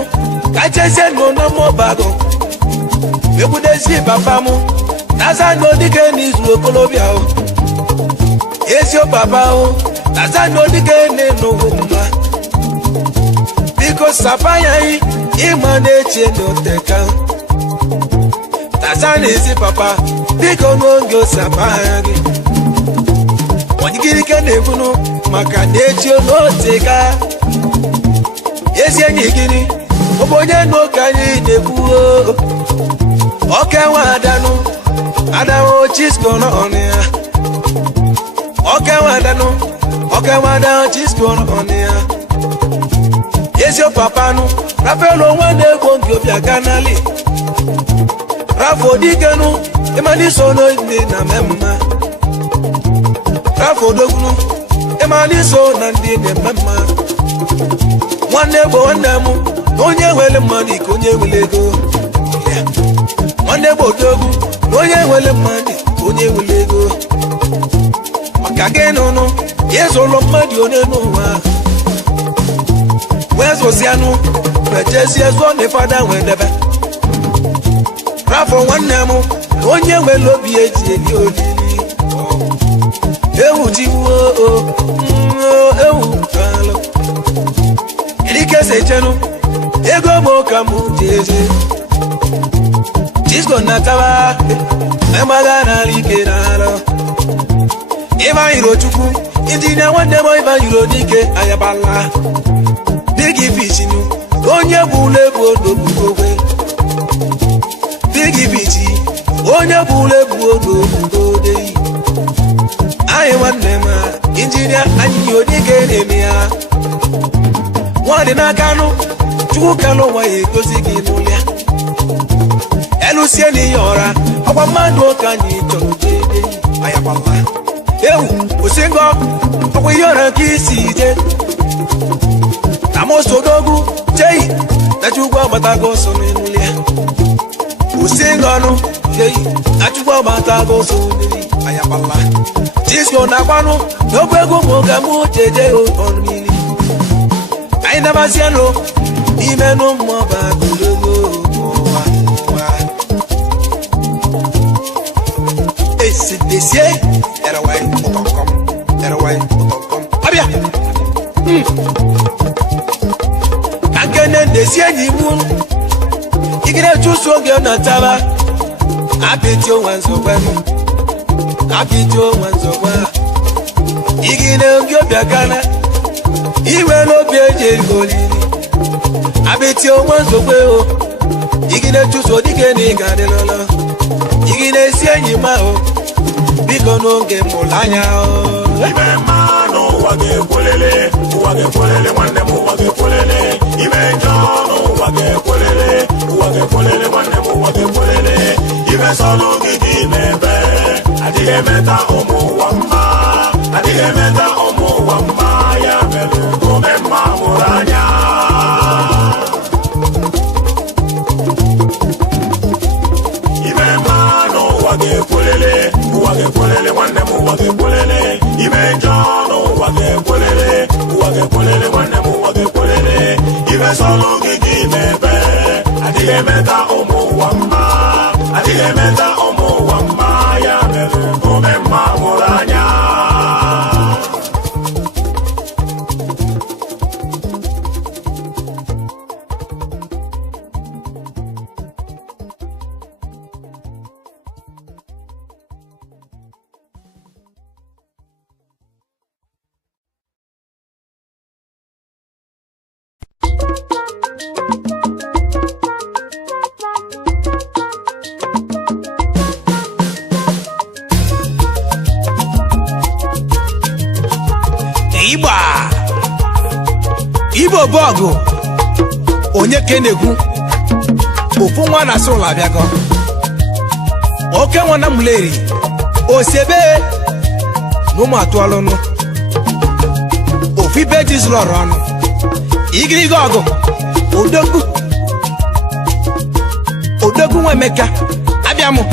ka chezie nụ na mmụọbagụ ekwudesi papa m naza n'odike n'izu okolobịa ezio papa naza n'odike n'enugwu mma biko sapa ya ịma na-eche n'oteka naza n'ezi papa biko n'oge osapa ya gị onyigirike na-egbunu maka na-echi n'oteka ezi enyi gịnị ọ bụ onye n'oge anyị na-ekwu oke nwa adanụ Adamo Chisco no on ya. Okay, Wada Chisco no on ya. Yes, your papa no. Rafaelo one day won't give your canali. Rafo Dikano, Emani Sono in a memma. Rafo Dogno, Emani Son and in a memma. One day, one demo, Onya well money, Konya will go. One day, Bodogu, Onya well money, Konya will go. Makageno, no, yes, all of my no. Where's Oceano? But just yes, one the father went ever. Rafo one namo, Onya will lobby a Ewu Erike Sejano, Ego Mokamu Jeje. Chisco Natava, Emagana Likerano. Eva Hirochuku, Indina one demo Eva Hirodike, Ayabala. Biggie Pichinu, Onya Bule Bodo Bugowe. Biggie Pichi, Onya Bule Bodo Bugode. I want them, engineer, and you dig one in a cano, two cano, why it goes in Mulia. Eluciani Yora, our man will can eat. I am a man. You sing up, we are a kiss. Tamoso Dogu, Jay, that you go, but I go so Mulia. Who sing on, Jay, that you go, but I go so. I am a man. Chisco Nabano, no Bego Mogamu, Jay on me. I never see no, even no more bad. It's this year, that away, that away, Abia. I can't this year, you moon. You get a too strong, you're not Tava. I beat you once over. I beat you once over. You get a good Ghana. Iwe no beje goli. Abeti o wanzo gbe o. Igine tuso dike ni gadelolo. Igine si enyima o. Biko no nge molanya o. Ibe mano wage kolele wanne mu wage kolele. Ibe jono wage kolele wanne mu wage kolele. Ibe solo gidi mebe. Adige meta omu wamba. Adige meta omu wamba ya melu. Wage kolele wanne mu wage kolele. Ibe jono wage kolele wanne mu wage kolele. Ibe solo gigi mebe. Adige meta omu wamba. Adige meta omu wamba ya melu kumemma muranya. Ibo bogo onye kenegu ofu nwa na sola biago oke nwa na muleri osebe no ma to alonu ofi betis loronu igiri gogo odogu nwa meka abiamu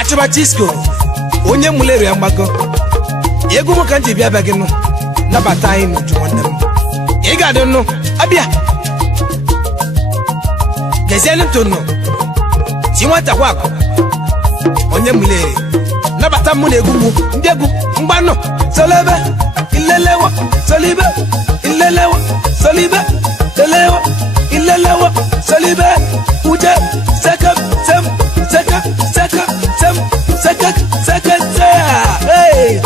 achiba Chisco onye muleri ambago egu mo kanji bia baginu na batai no juwandem Iga don't know, Abia. Gezelin to know. Si want a walk on your mulere. Nabata Munegumu, Ndegu, Mbano, Soleva, Ilelewa, Soliba, Ilelewa, Soliba, Telewa, Ilelewa, Soliba, Uja, Saka, Saka, hey.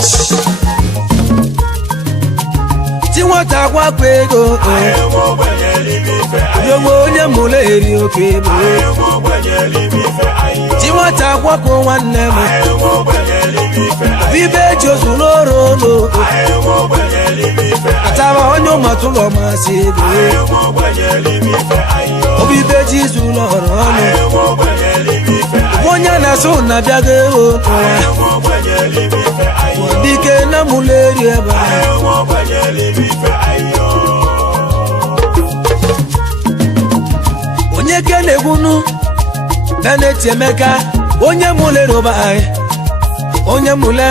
Chinwata gwakwa ego Yomo onye mụle eri oke bụ Chinwata gwakwa nwanne m Vibe Josu n'oro n'oko Ataba onye ụmatụlọ masị ego Obibe Jisu n'ọrụ ọnụ Onye na-asụ na bịago ego Dike na mụle eri ebe Onye kene egwunu Beneti Emeka Onye mụle roba anyị Onye mụle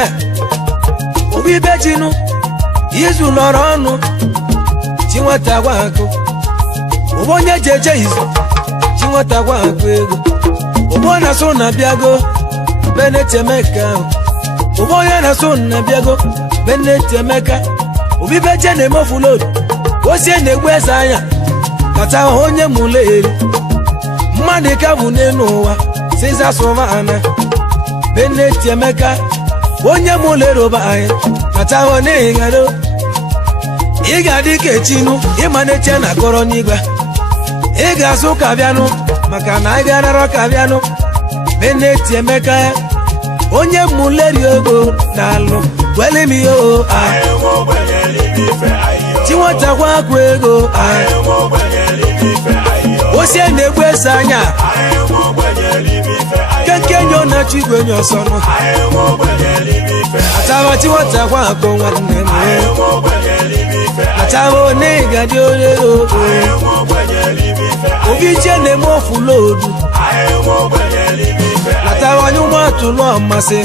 Obibe Jinu Izu lọrọ ọnụ Chinwata gwakụ Onye jeje izu Chinwata gwakụ ego Obo na so na bịago Beneti Emeka Onye na so na bịago Beneti Emeka Obibe je na-emofu load Osie na-egbu eze anya Kata onye mụle eri Mmadụ ka bụ n'elu ụwa Siza Sovana Beneti Emeka Onye mụle roba anyị Kata onye ịghado Ị ga-adị ka echinu ịma na-eche na kọrọ n'igwe Ị ga-asụ ka bịanụ Maka na ị ga-ararọ ka bịanụ Beneti Emeka Onye mụle ri ego na-alụ Wele mi yo Chinwata gwakwa ego Osie na-egbu eze anya Kenkenyo na chigwe nye ọsọ nọ Ataba Chinwata gwakwa nwanne m Ataba onye ịgadị onye ogo Obi je na-eme ofu lodu Ataba onye ụmụatụlụ ọmasị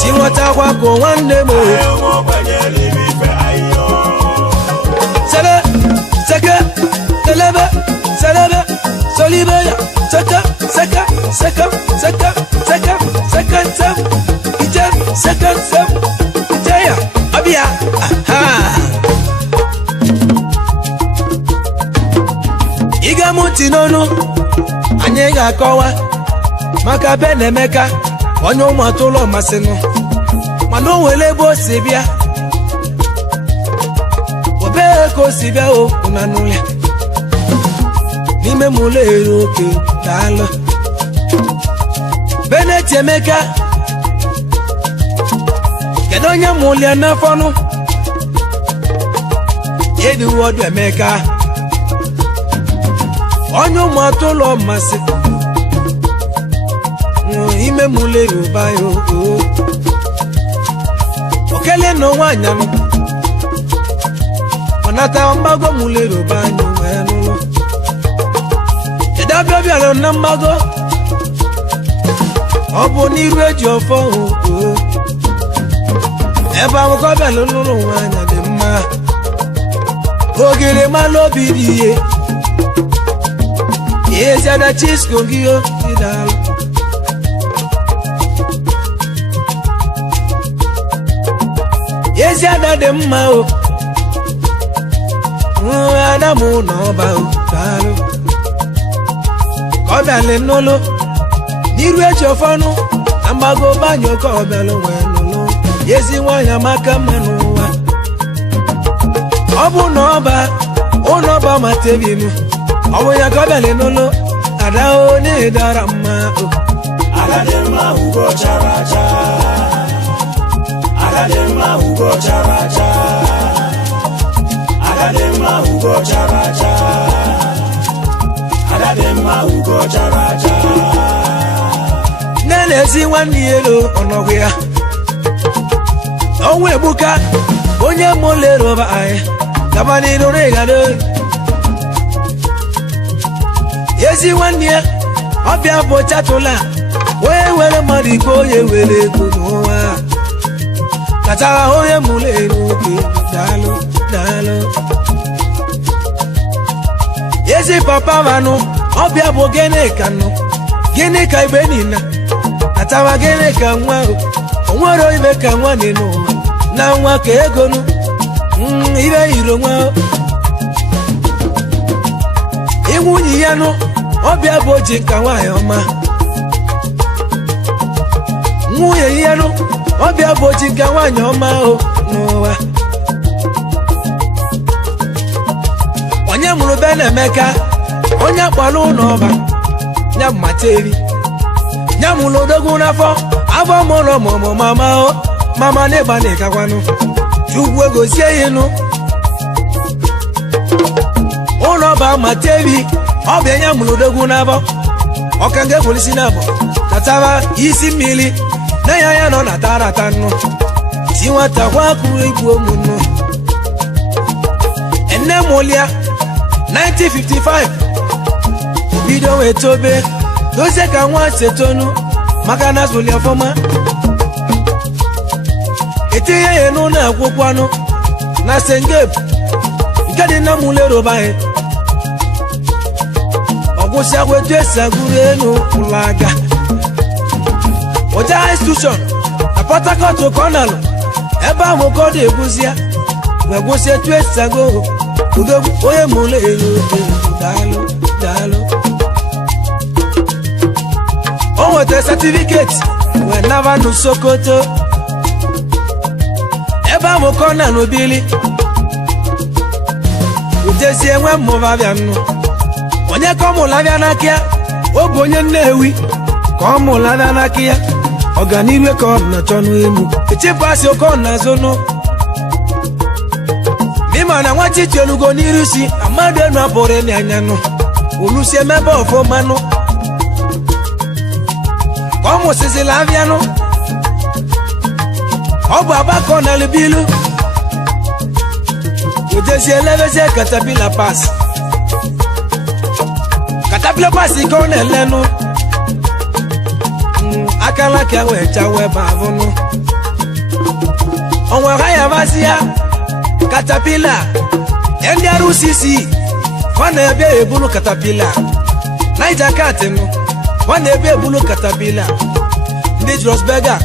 Chinwata gwakwa nwanne m Sele, seke, telebe, selebe, solibe ya Seka, seka, seka, seka, seka, seka, sem Ije, seka, sem Ije ya, abia Iga muti n'onu Anyị ga-akọwa Maka Ben Emeka Onye ụmụatụlọ masịnụ Mana o nwere ebe o si bịa Obee ka o si bịa o na n'ụlọ N'ime mụle eri oke daalụ Beneti Emeka Kedu onye mụle n'afọnụ Edi Wodu Emeka Onye ụmụatụlọ masị Ime mụle roba ya Okele no nwanyam Onata mbago mụle roba anyị wee nụlụ Kedabịa bịara na mbago Ọ bụ n'iru eji ọfọ Ebe amụkọ bịara nụlụ nwanya dị mma Ogiri malụ obi dị ihe Ezi ada Chisco gị o idalụ Ezi ada dị mma o Ada mụ n'ọba o daalụ Ka ọ bịalị n'ụlọ N'iru eji ọfọnụ Na mgbago banyo ka ọ bịalụ wee n'ụlọ Ezi nwanyị amaka mma n'ụwa Ọ bụ n'ọba Ụnọba ma tebinu Ọ bụ ya ka ọ bịalị n'ụlọ Ada onye dara mma o Ada dị mma ugo chara acha Ada dị mma ugo chara acha Ada dị mma ugo chara acha Ada dị mma ugo chara acha N'ezi nwanne ya elo ọnọgwụ ya Ọnwa Egbuka Onye mụle roba anyị Gaba n'iru n'ịgado Ezi nwanne ya Ọbịa bụ chatụla Onye were mmadụ iko onye were ego n'ụwa Katara onye mụle oke daalụ daalụ Ezi papa manụ Ọbịa bụ gịnị ka nụ Gịnị ka ibe nina Katara gịnị ka nwa O nwere ibe ka nwa dị n'ụwa Na nwa ka ego nụ Ibe yiro nwa Iwunyi ya nụ Ọbịa bụ oji nka nwaanyị ọma Nwunye ya nụ Ọbịa bụ oji nka nwaanyị ọma o n'ụwa Emeka onye kpọrọ ụlọ ọba nya Matevi nya mụlodogwu n'afọ afọ mụlọ mụmụ mama n'ịba n'ịkakwanụ Chukwu egozie ya nụ ụlọ ọba Matevi ọ bụ nya mụlodogwu n'afọ ọka nga polisi na-abụ tataba isi mmiri na ya nọ na tarata nnụ si nwata kwa kwuru ikwu ụmụnnụ enne mụlịa 1955 bido wee tobe dozie ka nwa setonu maka na zụli ọfọma etinye ya n'ụlọ akwụkwọ anụ na St. Gabe nke dị na Mulero anyị ọgwụsị agwa etu esi agụrụ elu ụlọ aga Oja institution na Port Harcourt ka ọ nalụ ebe ahụ ka ọ dị ebuzi ya wee gwụsị etu esi agụrụ udogbu onye Mulero daalụ o nwetara certificate wee naba n'Sokoto ebe ahụ ka ọ nalụ bili utezie nwe mmụba bịa nnụ onye ka ọ mụla bịa n'aka ya ọ bụ onye Nnewi ka ọ mụla bịa n'aka ya ọganiru ka ọ na-achọ n'elu echepasị oke ọ na-azụ nụ n'ịma na nwata itelugo n'iru si amadụ enu apụrụ ịnị anya nụ olusi emebe ọfụma nụ ka ọ mụsịsịla abịa nụ ọ bụ agbakọ na lubilu ujezie elebezie Caterpillar pass ka ọ na-elenụ akala ka wee chawe bavụnụ onwe ha ya bazi ya Caterpillar ndị RCC ọ na-ebe ebulu Caterpillar Niger Cat nụ ọ na-ebe ebulu Caterpillar ndị Drosberger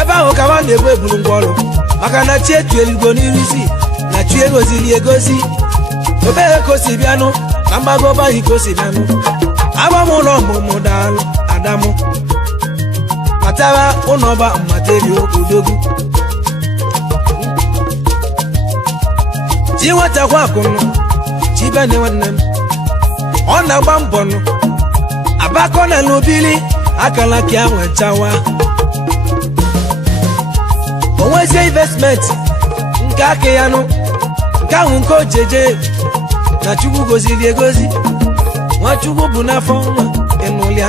ebe ahụ ka ọ na-ebu ebulu ngwaọrụ maka na chi etu elugo n'iru isi na chi egozili egozi obere ka o si bịanụ na mgbago ọbaghị ka o si bịanụ agbamụlọ ọmụmụ daalụ Adamụ matara ụlọ ọba Matevi odogwu chi nwetakwa akụnụ chi bene nwanne m ọ na-agba mbọ nụ abakọ na n'obili akala ka ya nwechawa onwezie investment nke aka ya nụ nke ahụ nke ojeje na Chukwu gozili egozi Nwachukwu bụ n'afọ nwa ịnụlịa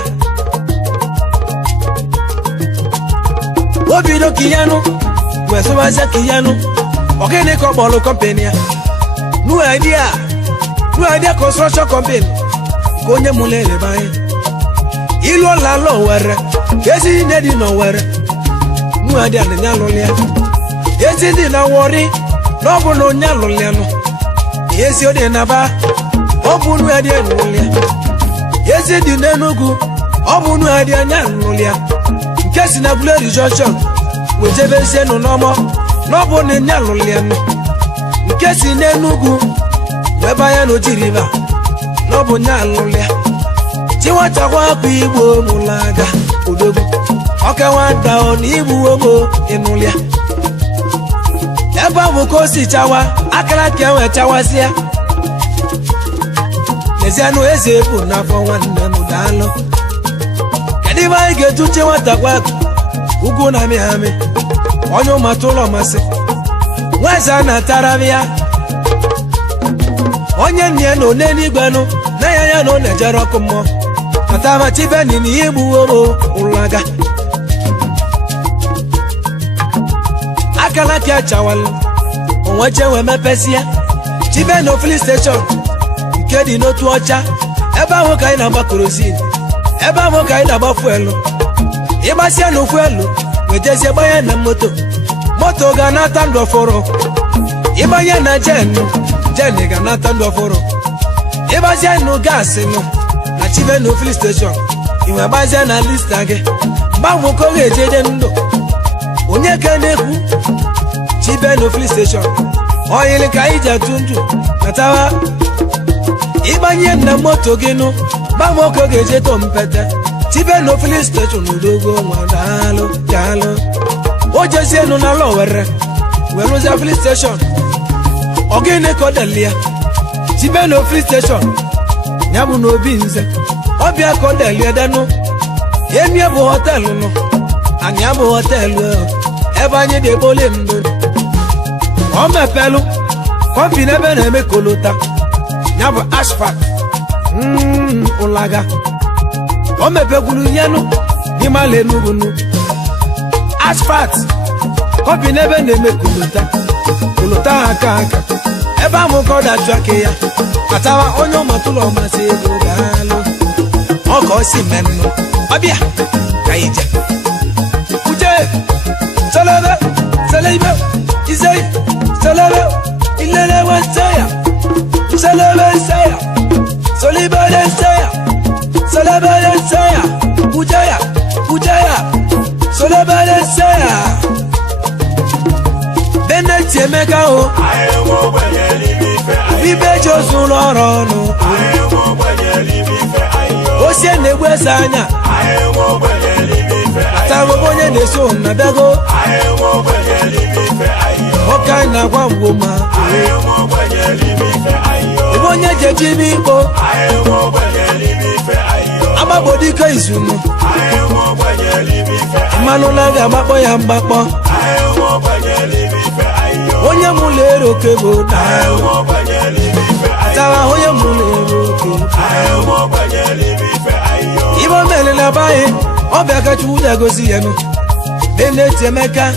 obido Kiyanu wee sụbazia Kiyanu ogene ka ọ kpọrọ kọmpani ya New Idea Construction Company ka onye Mulero anyị ilu ọla ala Owerri ezi nne dị n'Owerri New Idea na-enye alụlụ ya ezi dị na Warri na ọ bụ na onye alụlụ ya nụ ezi ọ dị na Aba ọ bụ New Idea n'ụlụ ya ezi dị n'Enugu ọ bụ New Idea nya alụlụ ya nke si na Bulleri Junction wejebezie nụ n'ọmọ na ọ bụ na enye alụlụ ya nụ nke si n'Enugu wee banye n'Oji River na ọ bụ nya alụlụ ya chi nwatakwa akwa Igbo mụlaga odogwu ọka nwata ọ na Igbo ogbo ịnụlụ ya ebe ahụ ka o si chawa akara ka enwe chawasịa n'ezianụ eze bụ n'afọ nwanne m daalụ kedu ibe anyị ga-etuche nwatakwa ugwu na amị amị onye ụmata ụlọ masị nweze a na-atara ya onye nne ya na one n'igwe nụ na ya na ọ na-ejere ọkụ mmụọ atamachibeni na Igbo ụlaga akala ka chawalụ onwe chewe mepesia Chibeni Filling Station nke dị n'otu ọcha ebe ahụ ka anyị na-agba kerozin ebe ahụ ka anyị na-agba fuelu ịgbasịa na fuelu wejezie gbanye na moto ga-anata ndụ ọfụrụ ịgbanye na jen ga-anata ndụ ọfụrụ ịgbazie nụ gaasị nụ na Chibeni Filling Station inwe gbazie na lista gị mgbanwe ka ọ ga-eje dị ndụ onye ka na-ekwu Chibeni Filling Station oyili ka anyị ji atụ ndụ natawa ịgbanye na moto gị nụ gbanwe ka ọ ga-eje to mpete Chibeni Filling Station n'udogo nwa daalụ o jezie nụ n'ala Owerri wee rụzie Filling Station ogene ka ọ dali ya tibe no free station nyabu no obi nze obia ko delu edenu emi ebo hotel no ani abo hotel ebe anyị de bole ndo o mepelu kofi nebe na eme kolota nyabu asphalt ulaga o mepegulu yenu imale nugunu asphalt kofi nebe na eme kolota aka ebe amụ ka ọ dachụ aka ya atawa onye ọmatụlọ ọmasị ego ga-alụ ọka osi mmenụ ọbịa ka ije uje solebe selebe izei solebe ilele weseya solebe seya solibe seya solebe seya ujeya solebe seya Beneti emeka o Bibe Josu lọrọ ọnụ Osie na-egwe ese anya Atabo onye na-eso na bego Ọka na-agwa mgboma Ebe onye jeji n'ikpo Agbabodike izunu Mmanụ na-aga agbakpọ ya mgbakpọ onye mulero kebo na tawa onye mulero kebo ibo mele na bae obia ka chuja gosi yenu Beneti emeka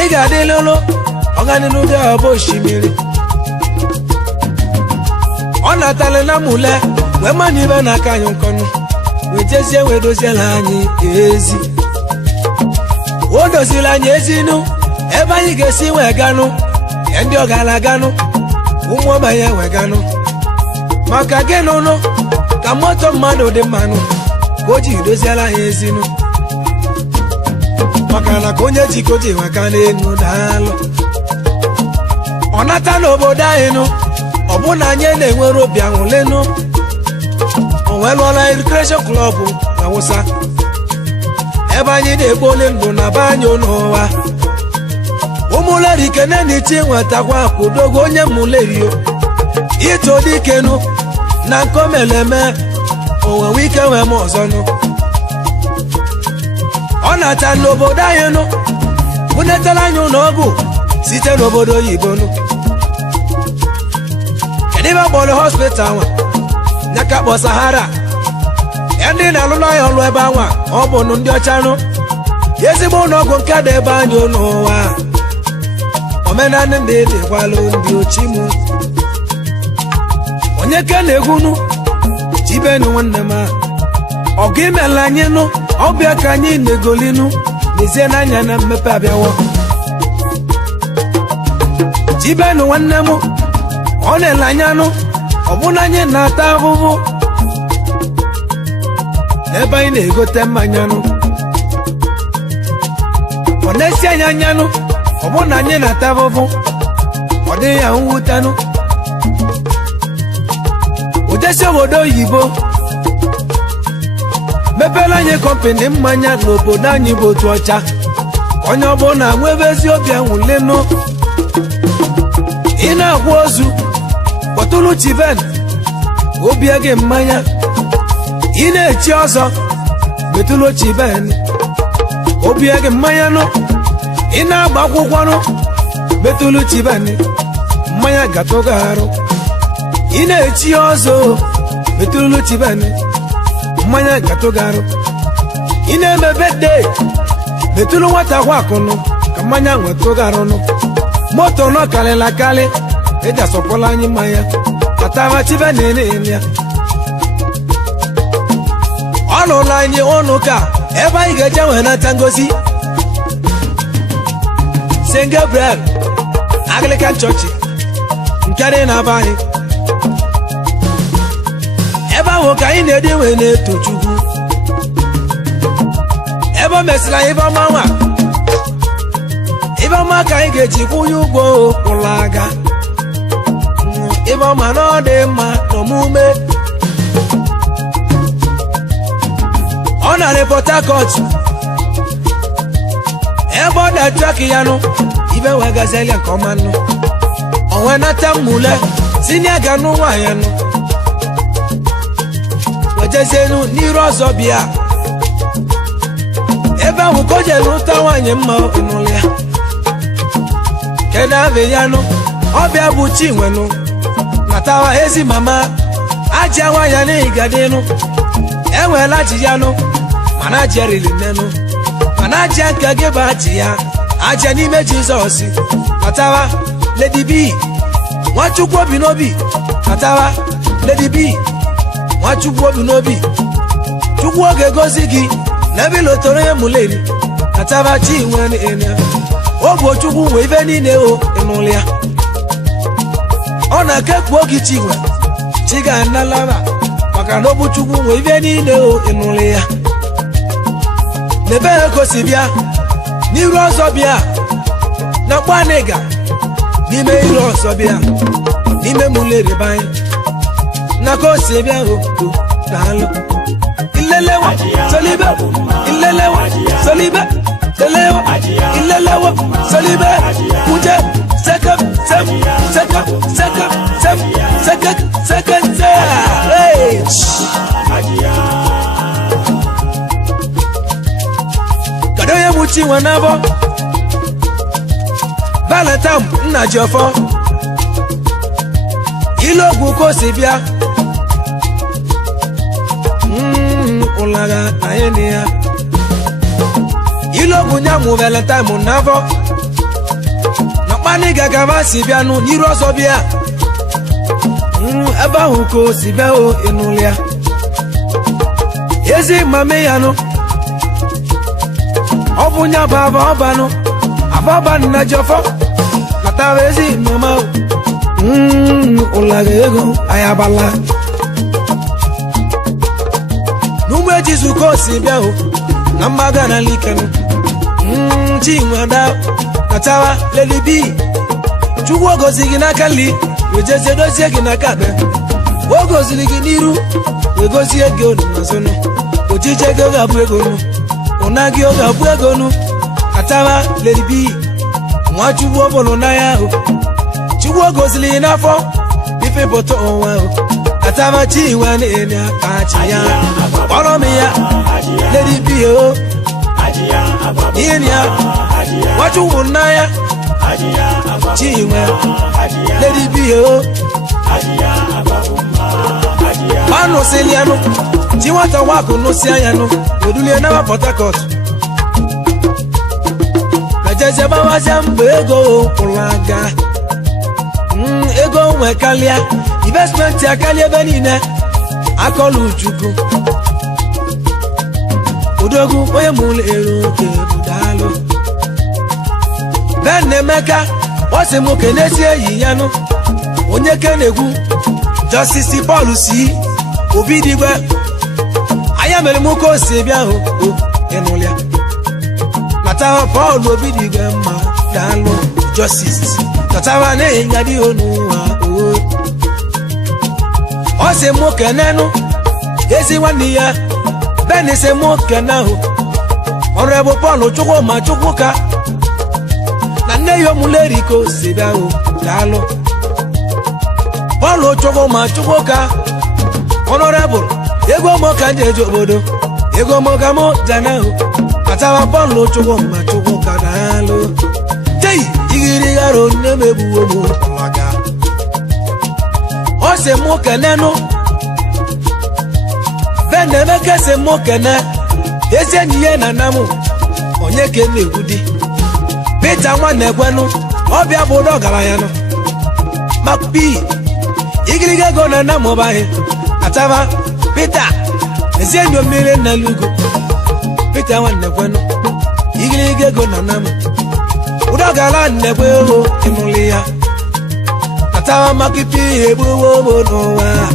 ị ga-adị lolo ọganinu dị ọbọ osimiri ọ natale na mule wee ma n'ibe na aka anyị nkọnụ wee jezie wee doziela anyị ezi o dozila anyị ezinu ebe anyị ga-esi wee ganụ ndị ọgala ganụ ụmụ ọbanye wee ganụ maka gị n'ụlọ ka moto mmadụ dị mmanụ ka o ji doziela anyị ezinu maka na ka onye jikoji maka n'enu daalụ ọ nata n'obodo anyị nụ ọ bụ na anyị na-enwere obi aṅụlenụ o wee lụọla recreation club na Awụsa ebe anyị na-egbu ole ndụ na be anyị n'ụwa ụmụleri kene n'ichi nwetakwa kwudogo onye mụlerio ito dikenu na nkomeleme onwe ike nwee m ọzọnụ ọ na-ata n'obodo anyị nụ bunetara anyị n'ọgwụ site n'obodo oyibo nụ kedu ebe kpọrọ hospital nwa nyaka kpọ Sahara ndị na-alụlụ anyị ọlụ ebe anwa ọ bụ ndị ọcha nụ ezigbo ụlọọgwụ nke dị ebe anyị n'ụwa omenanị ndị dịkwalụ ndị ochimu onye ke na-egwunu jibenu nwanne m ọgụ imela anyị nụ ọbịa ka anyị na-egolinu n'ezie n'anya na mmepe abịawo jibenu nwanne m ọ na-ele anya nụ ọbụna anyị na-ata ahụhụ ebe anyị na-egote mmanya nụ ọ na-esi anyị anya nụ ọ bụ na anyị na-ata ahụhụ ọ dịghị ya mwutanụ udesi obodo oyibo mepere anyị kọmpani mmanya n'obodo anyị bụ otu ọcha onye ọbụla nwebe ezi obi anwụlenụ ị na-agwa ozu kpọtụrụ chiven obi gị mmanya ị na-echi ọzọ metụrụ chiven obi gị mmanya nụ ị na-agba akwụkwọ nụ metụrụ chiven mmanya gatụga arụ ị na-echi ọzọ metụrụ chiven mmanya gatụga arụ ị na-eme birthday metụrụ nwata kwakụnụ ka mmanya nwetụga arụnụ moto nọ karịla karị eji asọpụla anyị mmanya atara chiven ya ọ lụrụ anyị ụnụ ka ebe anyị ga-eje wee nata ngozi St. Gabriel Anglican Church nke dị na-aba anyị ebe ahụ ka anyị na-ede wee na-eto Chukwu ebe o mesịrị anyị ibe ọma ka anyị ga-eji kwụnye ụgwọ ụlọ aga ibe ọma na ọ dị mma n'omume ọ na Port Harcourt ebe ọ na-atụ aka ya nụ ibe wee gaziela nke ọma nụ onwe nata mmule Senior Ganu Wayano Wajazenu Niro Bia Eba Wukoje Luta Wanyema Inulia Keda Veyano Obia Buchi Wenu Natawa Ezi Mama Aja Wayane Igadenu Ewe Lajiyano Manaja Rilinenu Manaja Kageba Tia Aja Nime Jesus Natawa Lady B Wachukwu Binobi Natawa Lady B Wachukwu Binobi Chukwu oge gozi gị Nebi lotoro ya muleri Natawa chi nwere enya Obo Chukwu nwe ife niile o enulia Ọ na-ekekwu oge chi nwe Chi ga-analaba maka na obu Chukwu nwe ife niile o enulia Nebe ekosi bịa n'iru ọzọ bịa na kwanega n'ime iru ọzọ bịa n'ime muleri banye na kosi bịa o daalụ Ilelewa solibe Ilelewa solibe Ilelewa Ilelewa solibe Uje sekep sep sekep sekep sep sekep sekep hey Kado ye muchi wanabo Balatam nna jofo Ilogu kosi bịa Ulaga ayenia Ilogu nyamu Valentine navo Nakpani gagava si bianu Niru ọzọ bịa Eba huko si bịa o enulia Ezi mame yanu Obunya baba obanu Ababa nna jofo Natawa ezi mama Ulaga ego ayabala Numwe jizu kosi bịa o Na mbaga na likenu Chi nwada Natawa Lady B Chukwu ogozi gị n'aka li Wejeze dozie gị n'aka be Ogozili gị n'iru Wegozie gị onu n'azụnụ Ojije gị oga bụ ego nu Ụna gị oga bụ ego nu Natawa Lady B Nwa Chukwu obolo na ya o Chukwu ogozili gị n'afọ Ife boto onwe o Natawa chi nwe na-enye aka ya Kpọrọ m ya Lady B o Ihe ya Wachukwu na ya chi nwe Lady B o Manu silianu Chi nwata waku nusi ayanu Odulie na Port Harcourt Kajeze bawa jambo ego Ulaga Ego nwe kalia Investment ya kalia benine Akolu Chukwu Udogu oye mule eru ke budalo Benne meka Wase moke nesi eyi yanu Onye kenegu Justice Paul si Obidigwe Aya mere muko sebia o enulia Natawa Paul Obidigwe ma dalo Justice Natawa ne ngadi onu wa o Ose moke nenu Ezi wani ya Bene se moke na ho Honorable Paul Chukwu ma Chukwu ka Na nne yo muleri ko sebia o dalo Paul Chukwu ma Chukwu ka Honorable Ego mo ka njeje obodo Ego mo ka mo jana ho Natawa Paul Chukwu ma Chukwu ka dalo Tei igiri garo nemebu omo Ulaga Ose moke nenu Bene meke se moke ne Eze niye na namu Onye ke negudi Peter nwanne kwenu Obia bodo gara ya no Makpi Igiriga go na namu bahe Natawa Peter Eze nyo mire na lugo Peter nwanne kwenu Igiriga go na namu Udo gara nne kwenu Imulia Natawa makipi ebu wobo nowa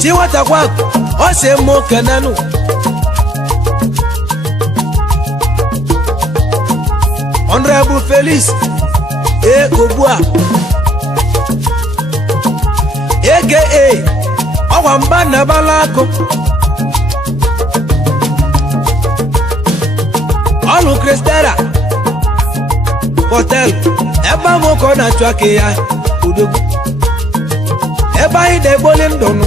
Chi nwata kwa Ose moke nanu Honorable Felix Obua AKA Ọwamba na balako Olu Kristera hotel ebe amụkọ na-achụ aka ya odogwu ebe anyị na-egboli ndụnụ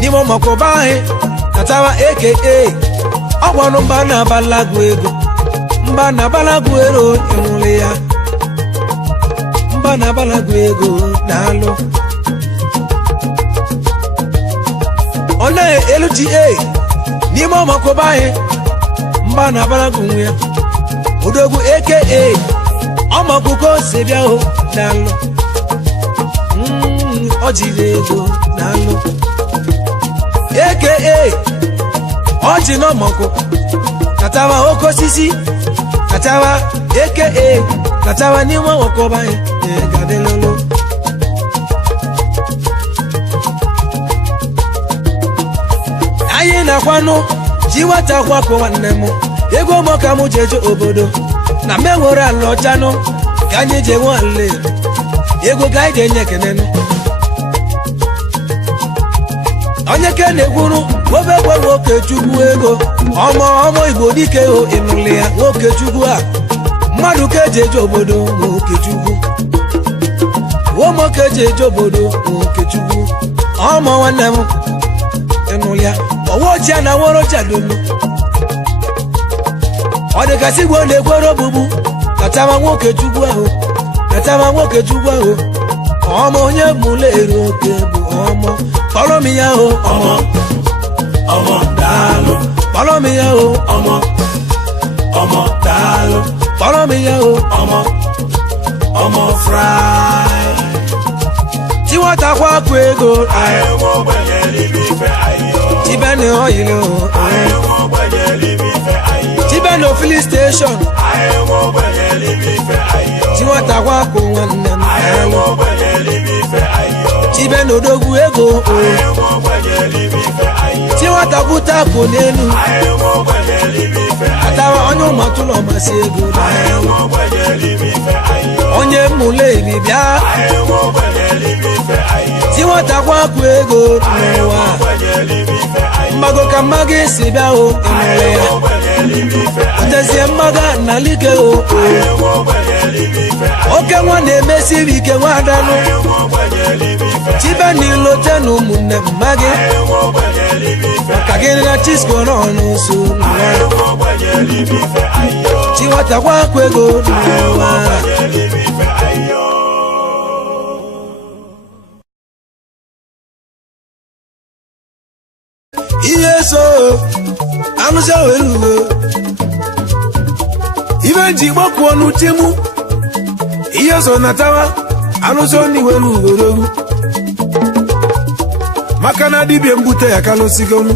n'ime ọmọkọba anyị katawa aka ọgwanụ mba na-abalagu ego mba na-abalagu ero ịnwụrụ ya mba na-abalagu ego na-alụ ọ na-LGA n'ime ọmọkọba anyị mba na-abalagu nwe ya odogwu aka ọmọkụkọ si bịa hụ na-alụ ọ jiri ego na-alụ aka ọjị n'ọmọkụ katawa oke osisi katawa aka katawa n'ime ọmọkọba anyị ga-adịlụlụ anyị na-akwanụ ji nwata kwakọ nwanne m ego mọka m jeje obodo na mbe nwere ala ọchanụ ka anyị je nwe ala ego ka anyị ga-enye ekenenụ onye ke na-egwuru obegwe nwoke chukwu ego ọmọ igbo dike o ịnụlị ya nwoke chukwu a mmadụ ka eji eje obodo nwoke chukwu ụmụ ka eji eje obodo nwoke chukwu ọmọ nwanne m ịnụlị ya ọwa ojii na nwere ochadolu ọ dịgasị igbo na-ekwere ogbugbu katawa nwoke chukwu ahụ katawa nwoke chukwu ahụ ọmọ onye mụla eru oke bụ ọmọ kpọrọ m ya o ọmọ daalụ kpọrọ m ya o ọmọ daalụ kpọrọ m ya o ọmọ fry tiwatakwa akụ ego tibene oyile o tibene ofili station tiwatakwa akụ nwanne m tibene odogwu ego tiwatakwuta akụ n'elu atawa onye ụmụatụlọ masị ego onye mmụla eri bịa tiwatakwa akụ ego n'ụwa mmago ka mmago esi bịa o ịnụrụ ya ndezie mmaga na like o oke nwa na-emesiri ike nwa adanụ chibe n'ilote na ụmụnne mmagi maka gịnị na Chisco n'ọnụ nso chiwatakwa akụ ego n'ụwa ihe so anụsị werugo ibe ji gbakwuo n'uche mụ ihe so natawa anụsị oniwelu ugorogu maka na dibịa mbute ya kalụsigonu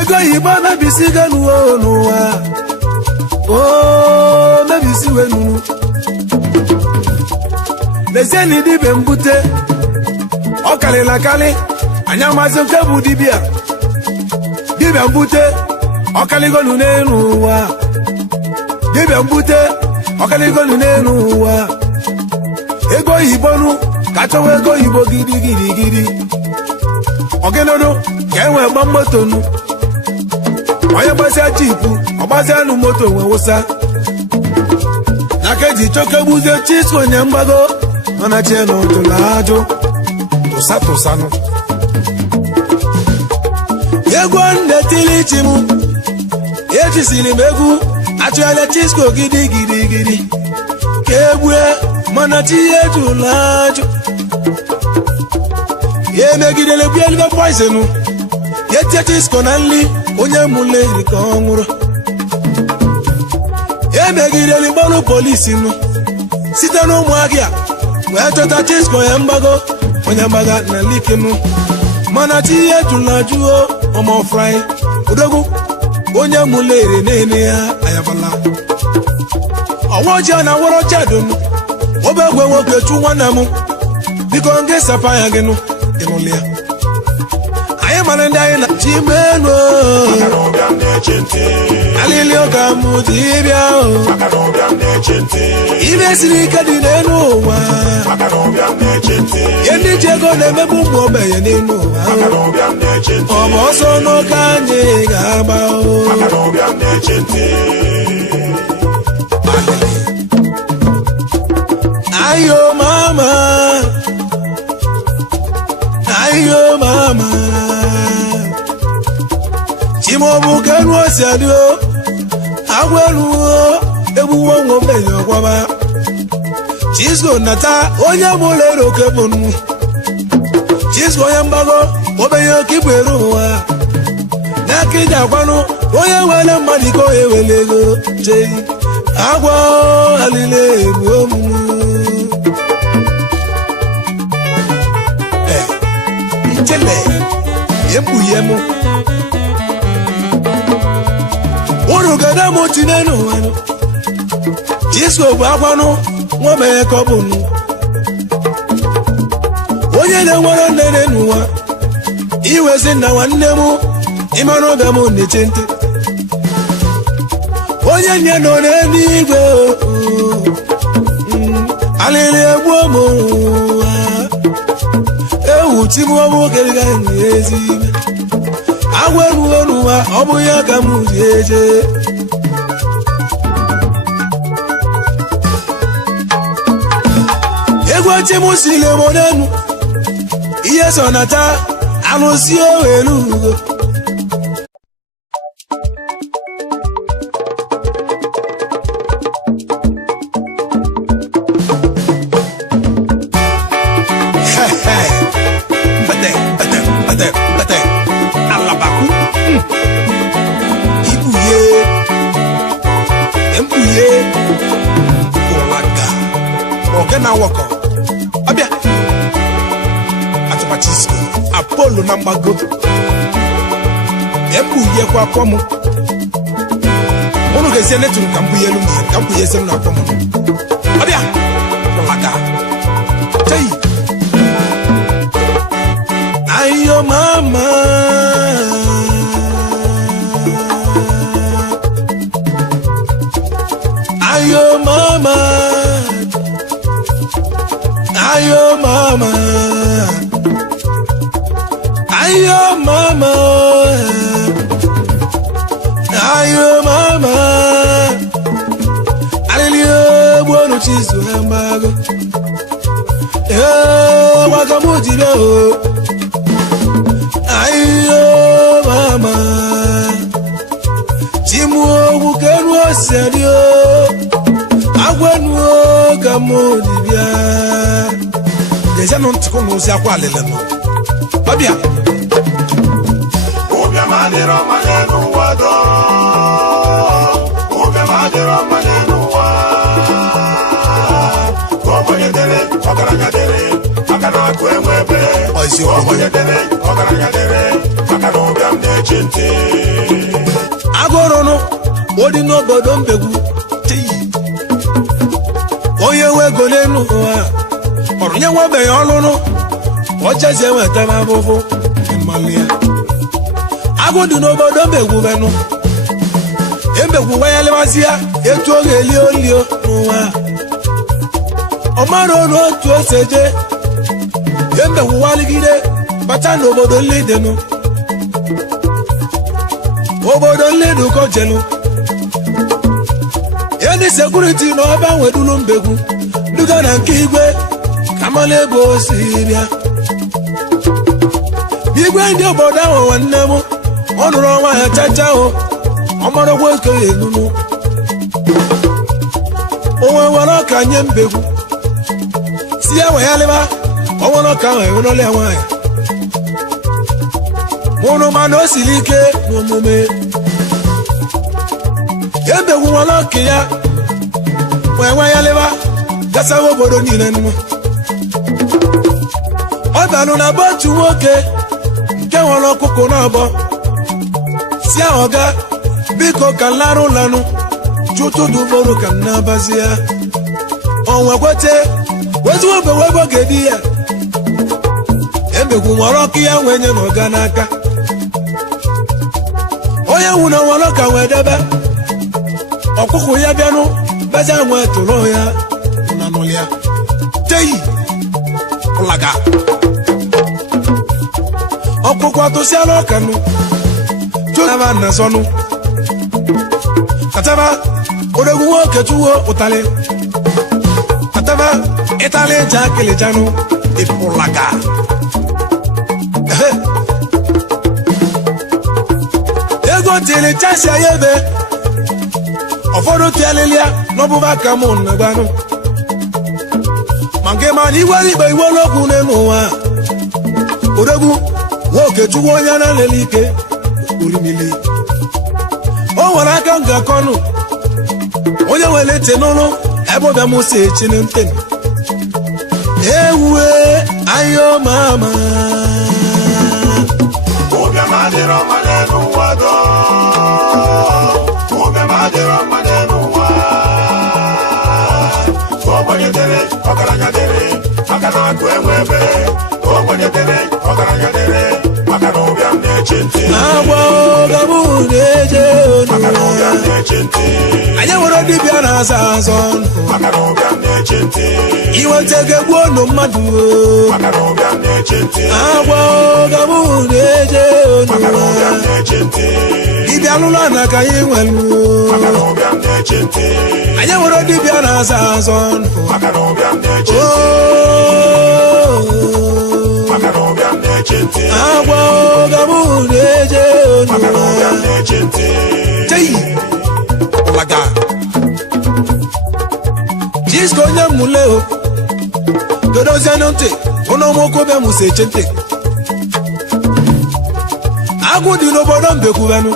ego yibo mebisigonu n'ụwa mebisiwenu lezie na dibịa mbute ọ kalịla kalị anya mazi nke bụ dibịa mbute ọ kaligonu n'elu ụwa dibịa mbute ọ kaligonu n'elu ụwa ego oyibonu ka chọwa ego oyibo gidi ọgịnọdụ ka enwe gba motonu onye gbasịa jipu ọgbazịanụ moto nwe wụsa n'aka eji chọka egbuzie Chisco onye mgbago mana chie na ụjụla ajụ tụsanụ egwu nne tili chi m ejisiri m egwu achụgharịa Chisco gidi ka egbue mana chi ya ejula ajụ ya emegidere gbu elibe poizenu ya etie Chisco na nli onye mụla eri ka ọ nwụrụ ya emegidere gbalụ polisi nụ site n'ụmụahịa wee chọta Chisco ya mgbago onye mgbaga na likinu mana chi ya ejula ajụo ọmọ fry odogwu onye mụla eri na-ene ya ayabala ọnwa ojii na nwere ọchadonu obegwe nwoke chu nwanne m biko nke sapa ya gịnụ ịnụlị ya anyị mara ndị anyị na chimenu alili ụka mụ dị ịbịa ibe siri ike dị n'elu ụwa ihe ndị ji ego na-emebu ụmụ ogbenye n'elu ụwa ọ bụ ọsọ n'oke anyị ga-agba ayo mama chimobu kenu osiadio agwelu ebuwo ngombe yokwaba Chisco nata onye molero kebunu Chisco yambago obeyo kibweru wa nakija kwanu onye wele madiko ewelego je agwa alile ebuomu Chele yemu Uru gada motinenu wano Chisco bakwanu Mwame kobunu Onye na nwara nene nuwa Iwe zina wanemu Imano gamu nechente Onye nye none nigwe Alele mwomo Ewu timu wabu keriga nyezime Awe nuwa Obu ya gamu jeje Egwache musile modenu Iye sonata Anusio elugo Bate Alabaku Ibuye Embuye Olaga Ogena wako Abia Atomatisco Apollo Nambago Embuye kwa komu Onu gese neturu kambuye lumye Kambuye semu na komu Abia Olaga Chai Ayo mama Ayo mama Ayo mama Ayo mama Ayo mama Alilio bueno chizo ambago Wakamuti leo Ayo mama Chimu bukenu osedio Agwenu gamodi bia Deja non tiko no se akwa lele no Babia Obia madero manenu wado Obia madero manenu wa Koboye dele okaranga dele Akana kwemwebe Koboye dele okaranga dele Akana obia mnechinte Agorono Odi no bodo mbegu Oye wego nenu wa Orunye wabe yolunu Ocheze wete mabufu Emalia Agodu no bodo mbegu benu Mbegu wayale wazia Etu oge lio lio nuwa Omaro no tu oseje Mbegu waligide Batano bodo lidenu Obodo lidu kojelu Yeni security no aba wedulu mbegu Duga na nkigwe Kamale bo sibia Bigwe ndi obodo ahụ nwanne m Ọ nụrụ ọnwa ya chacha o Ọmọrọ nwoke elunu Onwe nwere ọka nye mbegu Si ya wee leba Onwere ọka ahụ enwenole ya nwanyị Mụrụ mana o siri ike n'omume Mbegu nwere ọka ya Wee ya leba Gasa obodo niile nnu Ọ bịanụ na botu nwoke Nke nwere ọkụkụ n'abọ Si ahụ ga Biko ka larụ lanụ Chutu duboro ka nnabazi ya Onwe kwete Wetu obe webo gedi ya Mbegu nwere ọka ya nwenye n'ọga n'aka Onye nwụna nwere ọka nwee debe Ọkụkụ ya bịanụ Beza nwe tụrụ ya Nanụlịa Teyi Ụlaga Ọkụkụ atụsịala ọkanụ Chụtaba na sọnụ Kataba Odogwu nwoke chụwo ụtalị whatever Italy jakele janu ifulaga ego tele chasi ayebe ofodo tialelia no buba kamun nabanu mange mani wali be wologun nenu wa odogun wo ke tuwo yana lelike ulimili o wara ganga konu onye wele tenunu ebo be mu se chinenten ewe ayo mama oga madero manenu wado oga madero manenu wa obonya dere ogaranya dere akana ku enwebe obonya dere ogaranya dere akana obi am nechinte agbo gabu neje akana obi am nechinte anya woro dibia na azazon akana obi am nechinte iwetege gbono mmadu akana obi am nechinte agbo gabu neje akana obi am nechinte dibia lula na kayi welu akana obi am nechinte anya woro dibia na azazon akana obi am nechinte akana obi am nechinte agbo gabu neje akana obi am nechinte Jay Olaga Jisko nye muleo Dodo zenonte Ono moko be muse chente Agu di no bodon beku benu